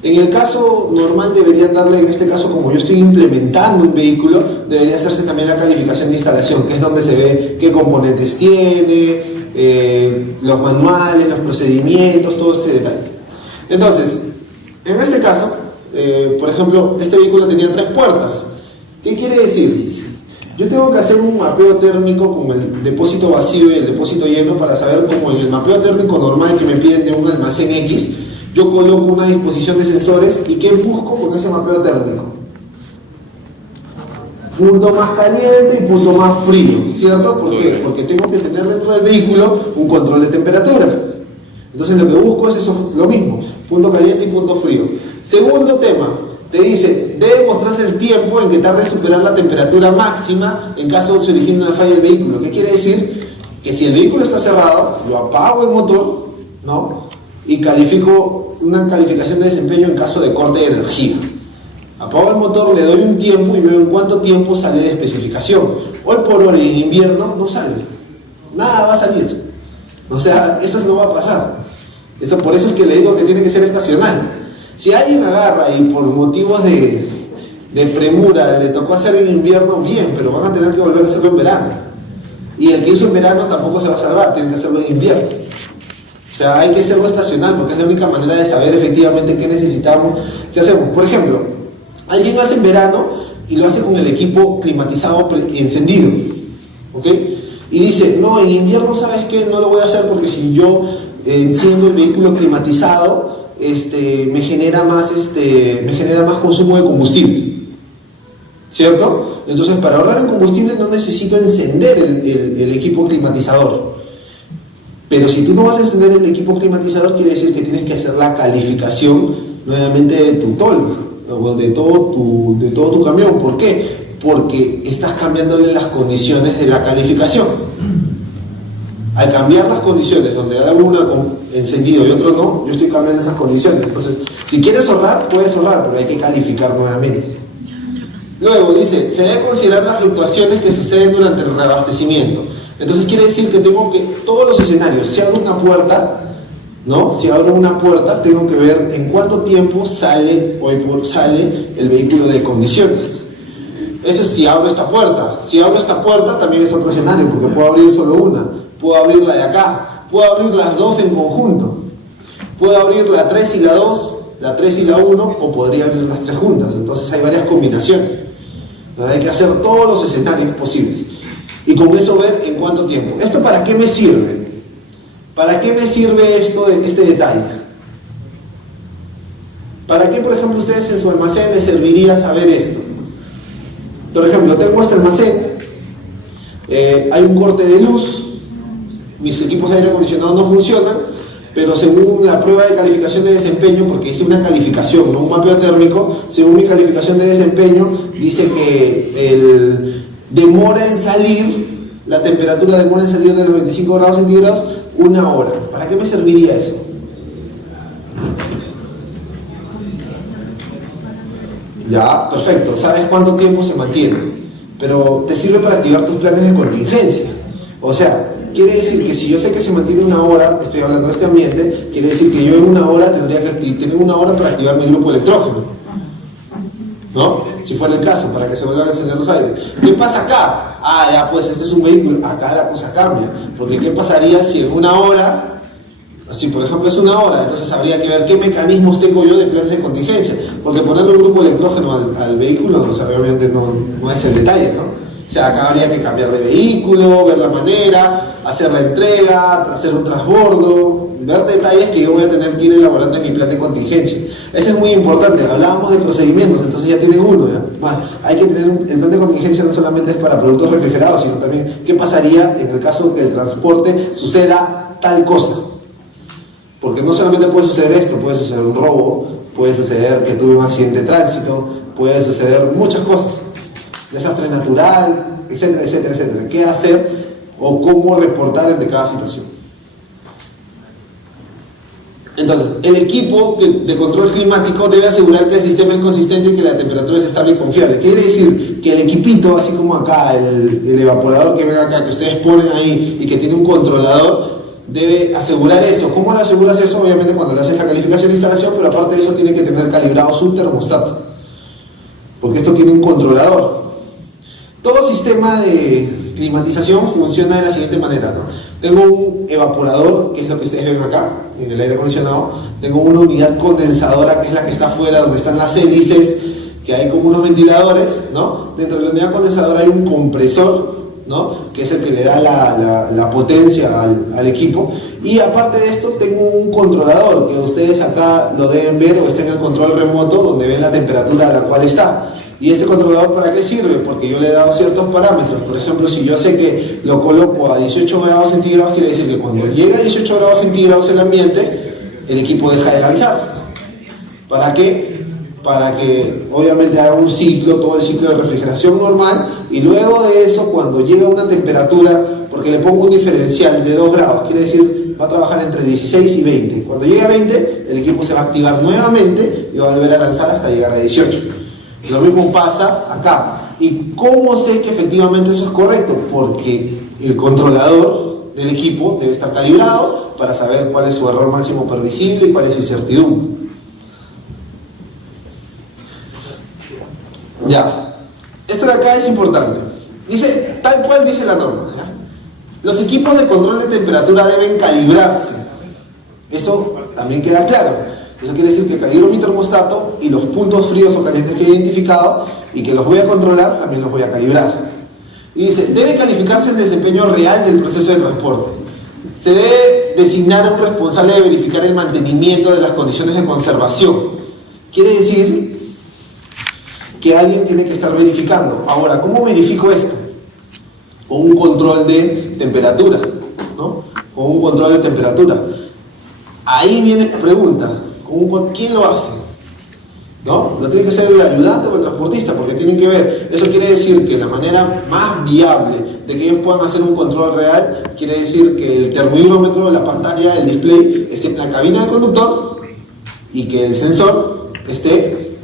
En el caso normal deberían darle, en este caso como yo estoy implementando un vehículo, debería hacerse también la calificación de instalación, que es donde se ve qué componentes tiene, los manuales, los procedimientos, todo este detalle. Entonces, en este caso, por ejemplo, este vehículo tenía 3 puertas. ¿Qué quiere decir? Yo tengo que hacer un mapeo térmico con el depósito vacío y el depósito lleno para saber cómo en el mapeo térmico normal que me piden de un almacén X, yo coloco una disposición de sensores y ¿qué busco con ese mapeo térmico? Punto más caliente y punto más frío, ¿cierto? ¿Por qué? Porque tengo que tener dentro del vehículo un control de temperatura. Entonces lo que busco es eso, lo mismo, punto caliente y punto frío. Segundo tema, te dice, debe mostrarse el tiempo en que tarde en superar la temperatura máxima en caso de se origine una falla del vehículo. ¿Qué quiere decir? Que si el vehículo está cerrado, yo apago el motor, ¿no? Y califico una calificación de desempeño en caso de corte de energía. Apago el motor, le doy un tiempo y veo en cuánto tiempo sale de especificación. Hoy por hoy en invierno no sale, nada va a salir. O sea, eso no va a pasar. Por eso es que le digo que tiene que ser estacional. Si alguien agarra y por motivos de premura le tocó hacer en invierno, bien, pero van a tener que volver a hacerlo en verano. Y el que hizo en verano tampoco se va a salvar, tiene que hacerlo en invierno. O sea, hay que hacerlo estacional porque es la única manera de saber efectivamente qué necesitamos, qué hacemos. Por ejemplo, alguien lo hace en verano y lo hace con el equipo climatizado encendido, ¿ok? y dice, no, en invierno, ¿sabes qué? No lo voy a hacer porque si yo enciendo el vehículo climatizado, me genera más consumo de combustible, ¿cierto? Entonces, para ahorrar en combustible no necesito encender el equipo climatizador. Pero si tú no vas a encender el equipo climatizador, quiere decir que tienes que hacer la calificación nuevamente de tu tolva, o de todo tu camión. ¿Por qué? Porque estás cambiándole las condiciones de la calificación. Al cambiar las condiciones, donde hay una con encendido y otro no, yo estoy cambiando esas condiciones. Entonces, si quieres ahorrar, puedes ahorrar, pero hay que calificar nuevamente. Luego dice, se debe considerar las fluctuaciones que suceden durante el reabastecimiento. Entonces quiere decir que tengo que, todos los escenarios, si abro una puerta, ¿no? Si abro una puerta, tengo que ver en cuánto tiempo sale el vehículo de condiciones. Eso es si abro esta puerta. Si abro esta puerta también es otro escenario, porque puedo abrir solo una. Puedo abrir la de acá. Puedo abrir las dos en conjunto. Puedo abrir la 3 y la 2, la 3 y la 1, o podría abrir las 3 juntas. Entonces hay varias combinaciones. Entonces hay que hacer todos los escenarios posibles. Y con eso ver en cuánto tiempo. ¿Esto para qué me sirve? ¿Para qué me sirve este detalle? ¿Para qué, por ejemplo, ustedes en su almacén les serviría saber esto? Por ejemplo, tengo este almacén, hay un corte de luz, mis equipos de aire acondicionado no funcionan, pero según la prueba de calificación de desempeño, porque hice una calificación, no un mapeo térmico, según mi calificación de desempeño, dice que demora en salir, la temperatura demora en salir de los 25 grados centígrados 1 hora. ¿Para qué me serviría eso? Ya, perfecto, sabes cuánto tiempo se mantiene, pero te sirve para activar tus planes de contingencia. O sea, quiere decir que si yo sé que se mantiene 1 hora, estoy hablando de este ambiente, quiere decir que yo en 1 hora tendría que tener 1 hora para activar mi grupo electrógeno, ¿no? Si fuera el caso, para que se vuelvan a encender los aires. ¿Qué pasa acá? Ah, ya, pues este es un vehículo, acá la cosa cambia, porque ¿qué pasaría si en 1 hora, así por ejemplo es 1 hora, entonces habría que ver qué mecanismos tengo yo de planes de contingencia, porque ponerle un grupo electrógeno al vehículo, o sea, obviamente no es el detalle, ¿no? O sea, acá habría que cambiar de vehículo, ver la manera, hacer la entrega, hacer un transbordo, ver detalles que yo voy a tener que ir elaborando en mi plan de contingencia. Eso es muy importante. Hablábamos de procedimientos, entonces ya tienen uno. ¿Ya? Más, hay que tener el plan de contingencia no solamente es para productos refrigerados, sino también qué pasaría en el caso que el transporte suceda tal cosa. Porque no solamente puede suceder esto, puede suceder un robo, puede suceder que tuve un accidente de tránsito, puede suceder muchas cosas. Desastre natural, etcétera, etcétera, etcétera. ¿Qué hacer o cómo reportar ante cada situación? Entonces, el equipo de control climático debe asegurar que el sistema es consistente y que la temperatura es estable y confiable. Quiere decir que el equipito, así como acá, el evaporador que ven acá, que ustedes ponen ahí y que tiene un controlador, debe asegurar eso. ¿Cómo le aseguras eso? Obviamente cuando le haces la calificación de instalación, pero aparte de eso tiene que tener calibrado su termostato, porque esto tiene un controlador. Todo sistema de climatización funciona de la siguiente manera, ¿no? Tengo un evaporador, que es lo que ustedes ven acá, en el aire acondicionado. Tengo una unidad condensadora, que es la que está afuera, donde están las hélices, que hay como unos ventiladores, ¿no? Dentro de la unidad condensadora hay un compresor, ¿no? Que es el que le da la potencia al equipo. Y aparte de esto tengo un controlador, que ustedes acá lo deben ver o está en el control remoto, donde ven la temperatura a la cual está. ¿Y este controlador para qué sirve? Porque yo le he dado ciertos parámetros. Por ejemplo, si yo sé que lo coloco a 18 grados centígrados, quiere decir que cuando llega a 18 grados centígrados el ambiente, el equipo deja de lanzar. ¿Para qué? Para que obviamente haga un ciclo, todo el ciclo de refrigeración normal, y luego de eso, cuando llega a una temperatura, porque le pongo un diferencial de 2 grados, quiere decir, va a trabajar entre 16 y 20. Cuando llegue a 20, el equipo se va a activar nuevamente y va a volver a lanzar hasta llegar a 18. Lo mismo pasa acá. ¿Y cómo sé que efectivamente eso es correcto? Porque el controlador del equipo debe estar calibrado para saber cuál es su error máximo permisible y cuál es su incertidumbre. Ya. Esto de acá es importante. Dice, tal cual dice la norma, ¿ya? Los equipos de control de temperatura deben calibrarse. Eso también queda claro. Eso quiere decir que calibro mi termostato y los puntos fríos o calientes que he identificado y que los voy a controlar, también los voy a calibrar. Y Y dice, debe calificarse el desempeño real del proceso de transporte. Se debe designar un responsable de verificar el mantenimiento de las condiciones de conservación. Quiere decir que alguien tiene que estar verificando. Ahora, ¿cómo verifico esto? Con un control de temperatura, ¿no? Con un control de temperatura. Ahí viene la pregunta, ¿quién lo hace? ¿No? Lo tiene que ser el ayudante o el transportista, porque tienen que ver. Eso quiere decir que la manera más viable de que ellos puedan hacer un control real, quiere decir que el termómetro, la pantalla, el display esté en la cabina del conductor y que el sensor esté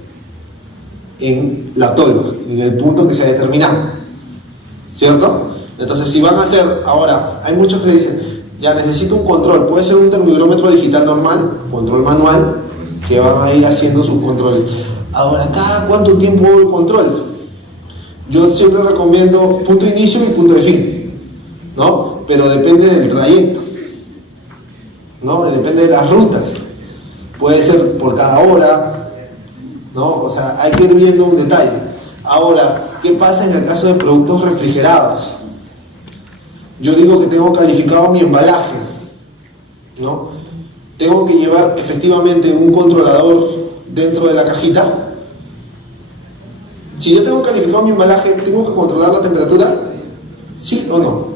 en la tolva, en el punto que se ha determinado, ¿cierto? Entonces, si van a hacer, ahora, hay muchos que dicen, ya necesito un control, puede ser un termómetro digital normal, control manual, que van a ir haciendo sus controles. Ahora, ¿cada cuánto tiempo el control? Yo siempre recomiendo punto de inicio y punto de fin, ¿no? Pero depende del trayecto, ¿no? Depende de las rutas. Puede ser por cada hora, ¿no? O sea, hay que ir viendo un detalle. Ahora, ¿qué pasa en el caso de productos refrigerados? Yo digo que tengo calificado mi embalaje, ¿no? Tengo que llevar efectivamente un controlador dentro de la cajita. Si yo tengo calificado mi embalaje, ¿tengo que controlar la temperatura? ¿Sí o no?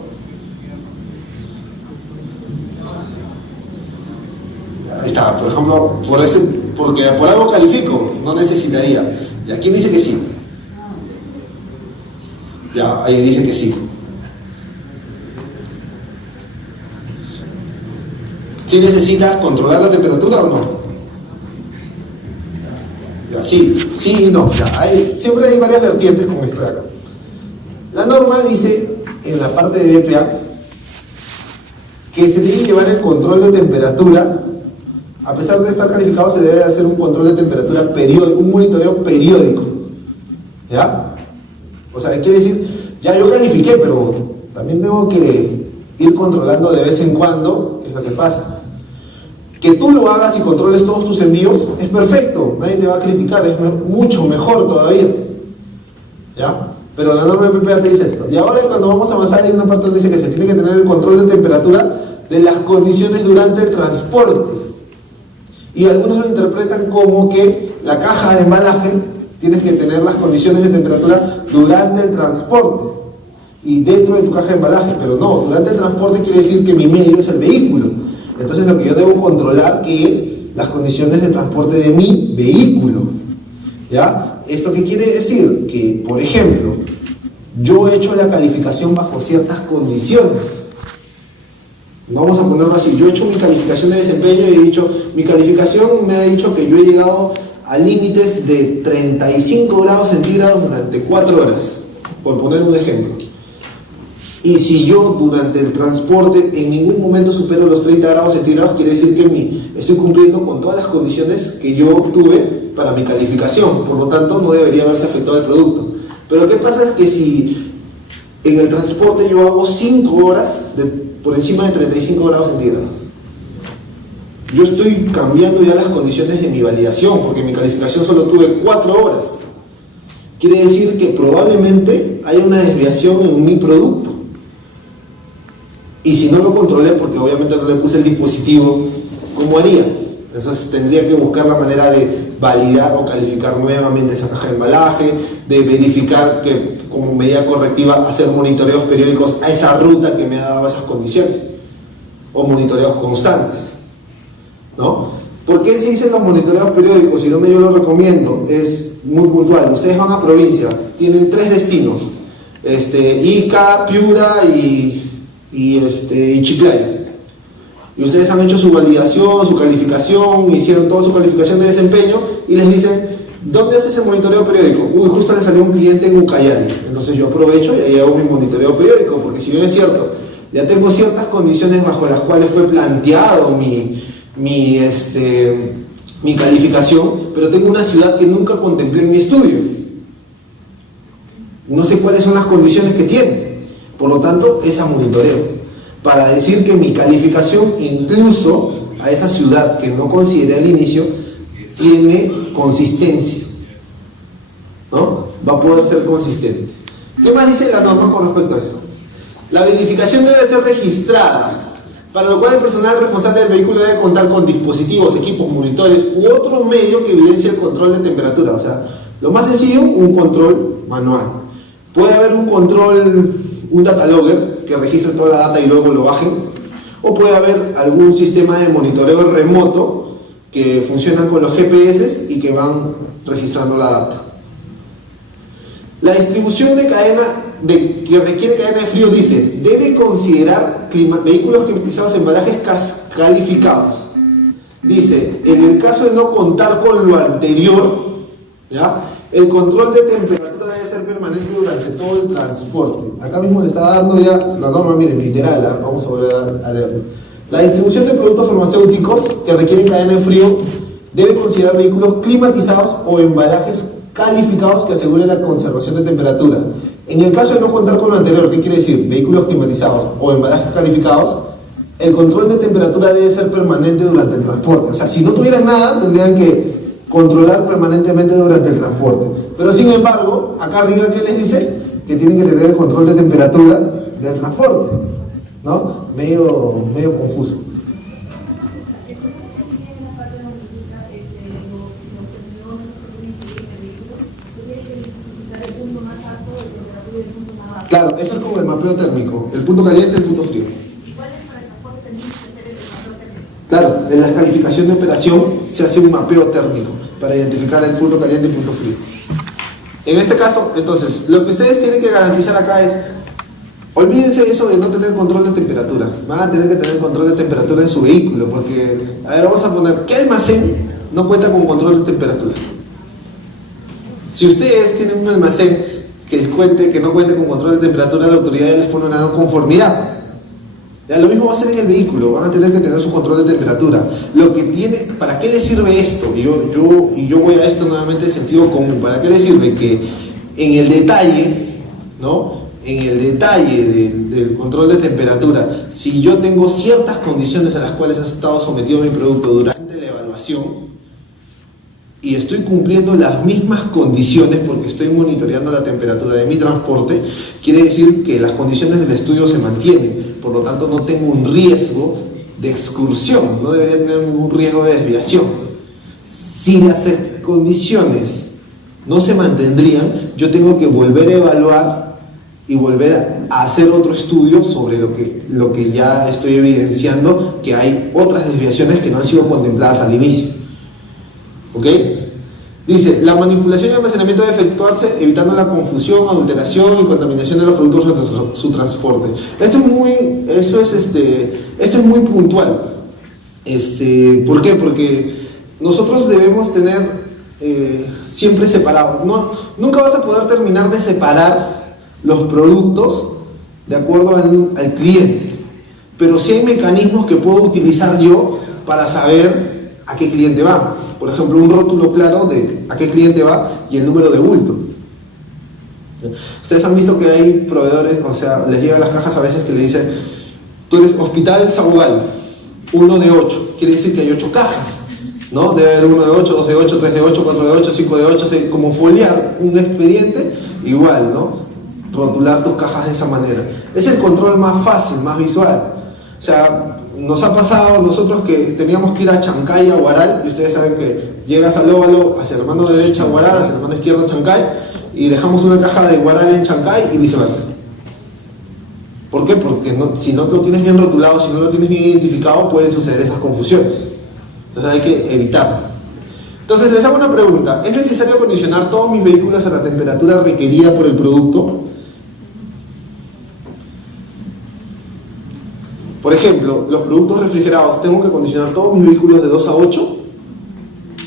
Ahí está, por ejemplo, porque por algo califico, no necesitaría. ¿Ya? ¿Quién dice que sí? Ya, ahí dice que sí. ¿Sí necesitas controlar la temperatura o no? Ya, sí y no. Ya, siempre hay varias vertientes como esta de acá. La norma dice, en la parte de BPA, que se tiene que llevar el control de temperatura. A pesar de estar calificado, se debe hacer un control de temperatura periódico, un monitoreo periódico. ¿Ya? O sea, quiere decir, ya yo califiqué, pero también tengo que ir controlando de vez en cuando qué es lo que pasa. Que tú lo hagas y controles todos tus envíos es perfecto, nadie te va a criticar, es mucho mejor todavía, ¿ya? Pero la norma de PPA te dice esto. Y ahora cuando vamos a avanzar, hay una parte donde dice que se tiene que tener el control de temperatura de las condiciones durante el transporte. Y algunos lo interpretan como que la caja de embalaje tienes que tener las condiciones de temperatura durante el transporte y dentro de tu caja de embalaje, pero no, durante el transporte quiere decir que mi medio es el vehículo. Entonces lo que yo debo controlar que es las condiciones de transporte de mi vehículo, ¿ya? ¿Esto qué quiere decir? Que, por ejemplo, yo he hecho la calificación bajo ciertas condiciones. Vamos a ponerlo así, yo he hecho mi calificación de desempeño y he dicho, mi calificación me ha dicho que yo he llegado a límites de 35 grados centígrados durante 4 horas, por poner un ejemplo. Y si yo durante el transporte en ningún momento supero los 30 grados centígrados, quiere decir que estoy cumpliendo con todas las condiciones que yo tuve para mi calificación. Por lo tanto, no debería haberse afectado el producto. Pero ¿qué pasa? Es que si en el transporte yo hago 5 horas por encima de 35 grados centígrados, yo estoy cambiando ya las condiciones de mi validación, porque mi calificación solo tuve 4 horas. Quiere decir que probablemente hay una desviación en mi producto. Y si no lo controlé, porque obviamente no le puse el dispositivo, ¿cómo haría? Entonces tendría que buscar la manera de validar o calificar nuevamente esa caja de embalaje, de verificar que como medida correctiva hacer monitoreos periódicos a esa ruta que me ha dado esas condiciones, o monitoreos constantes, ¿no? ¿Por qué se dicen los monitoreos periódicos y dónde yo lo recomiendo? Es muy puntual. Ustedes van a provincia, tienen 3 destinos, Ica, Piura y Chiclayo, y ustedes han hecho su validación, su calificación, hicieron toda su calificación de desempeño y les dicen, ¿dónde hace ese monitoreo periódico? Justo le salió un cliente en Ucayali. Entonces yo aprovecho y ahí hago mi monitoreo periódico, porque si bien es cierto, ya tengo ciertas condiciones bajo las cuales fue planteado mi calificación, pero tengo una ciudad que nunca contemplé en mi estudio, no sé cuáles son las condiciones que tiene. Por lo tanto, es a monitoreo, para decir que mi calificación, incluso a esa ciudad que no consideré al inicio, tiene consistencia, ¿no? Va a poder ser consistente. ¿Qué más dice la norma con respecto a esto? La verificación debe ser registrada, para lo cual el personal responsable del vehículo debe contar con dispositivos, equipos, monitores u otro medio que evidencie el control de temperatura. O sea, lo más sencillo, un control manual. Puede haber un control, un data logger que registre toda la data y luego lo baje, o puede haber algún sistema de monitoreo remoto que funciona con los GPS y que van registrando la data. La distribución de cadena que requiere cadena de frío dice, debe considerar vehículos climatizados, embalajes calificados. Dice, en el caso de no contar con lo anterior, ¿ya? El control de temperatura debe ser permanente durante todo el transporte. Acá mismo le está dando ya la norma, miren, literal, ¿eh? Vamos a volver a leerlo. La distribución de productos farmacéuticos que requieren cadena de frío debe considerar vehículos climatizados o embalajes calificados que aseguren la conservación de temperatura. En el caso de no contar con lo anterior, ¿qué quiere decir? Vehículos climatizados o embalajes calificados, el control de temperatura debe ser permanente durante el transporte. O sea, si no tuvieran nada, tendrían que controlar permanentemente durante el transporte. Pero sin embargo, acá arriba, ¿qué les dice? Que tienen que tener el control de temperatura del transporte, ¿no? Medio confuso. Claro, eso es como el mapeo térmico, el punto caliente y el punto frío. Claro, en la calificación de operación se hace un mapeo térmico para identificar el punto caliente y el punto frío. En este caso, entonces, lo que ustedes tienen que garantizar acá es, olvídense eso de no tener control de temperatura. Van a tener que tener control de temperatura en su vehículo, porque, a ver, vamos a poner, ¿qué almacén no cuenta con control de temperatura? Si ustedes tienen un almacén que no cuente con control de temperatura, la autoridad les pone una no conformidad. Ya, lo mismo va a ser en el vehículo, van a tener que tener su control de temperatura. Lo que tiene, ¿para qué les sirve esto? Yo voy a esto nuevamente de sentido común. ¿Para qué les sirve? Que en el detalle, ¿no? En el detalle del control de temperatura, si yo tengo ciertas condiciones a las cuales ha estado sometido mi producto durante la evaluación, y estoy cumpliendo las mismas condiciones porque estoy monitoreando la temperatura de mi transporte, quiere decir que las condiciones del estudio se mantienen, por lo tanto no tengo un riesgo de excursión, no debería tener ningún riesgo de desviación. Si las condiciones no se mantendrían, yo tengo que volver a evaluar y volver a hacer otro estudio sobre lo que ya estoy evidenciando, que hay otras desviaciones que no han sido contempladas al inicio. ¿Ok? Dice, la manipulación y almacenamiento debe efectuarse evitando la confusión, adulteración y contaminación de los productos durante su transporte. Esto es muy puntual. ¿Por qué? Porque nosotros debemos tener siempre separados. Nunca vas a poder terminar de separar los productos de acuerdo al cliente, pero sí hay mecanismos que puedo utilizar yo para saber a qué cliente va. Por ejemplo, un rótulo claro de a qué cliente va y el número de bulto. Ustedes han visto que hay proveedores, o sea, les llegan las cajas a veces que le dicen, tú eres Hospital Sabugal, 1 de 8, quiere decir que hay 8 cajas, ¿no? Debe haber 1 de 8, 2 de 8, 3 de 8, 4 de 8, 5 de 8, 6, como foliar un expediente, igual, ¿no? Rotular tus cajas de esa manera. Es el control más fácil, más visual. O sea, nos ha pasado nosotros que teníamos que ir a Chancay, a Huaral, y ustedes saben que llegas al óvalo hacia la mano derecha Huaral, hacia la mano izquierda Chancay, y dejamos una caja de Huaral en Chancay y viceversa. ¿Por qué? Porque si no lo tienes bien rotulado, si no lo tienes bien identificado, pueden suceder esas confusiones. Entonces hay que evitarlo. Entonces les hago una pregunta, ¿es necesario acondicionar todos mis vehículos a la temperatura requerida por el producto? Por ejemplo, los productos refrigerados, ¿tengo que acondicionar todos mis vehículos de 2 a 8?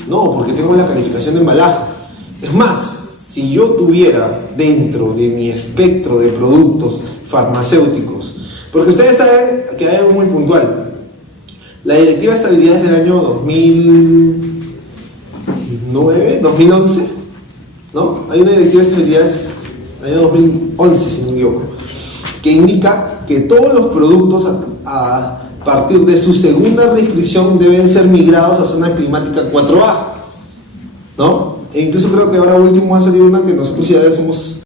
No, porque tengo la calificación de embalaje. Es más, si yo tuviera dentro de mi espectro de productos farmacéuticos, porque ustedes saben que hay algo muy puntual. La Directiva de Estabilidad es del año 2009, 2011, ¿no? Hay una Directiva de Estabilidad del año 2011, si no me equivoco, que indica que todos los productos a partir de su segunda restricción deben ser migrados a zona climática 4A, ¿no? E incluso creo que ahora último ha salido una que nosotros ya somos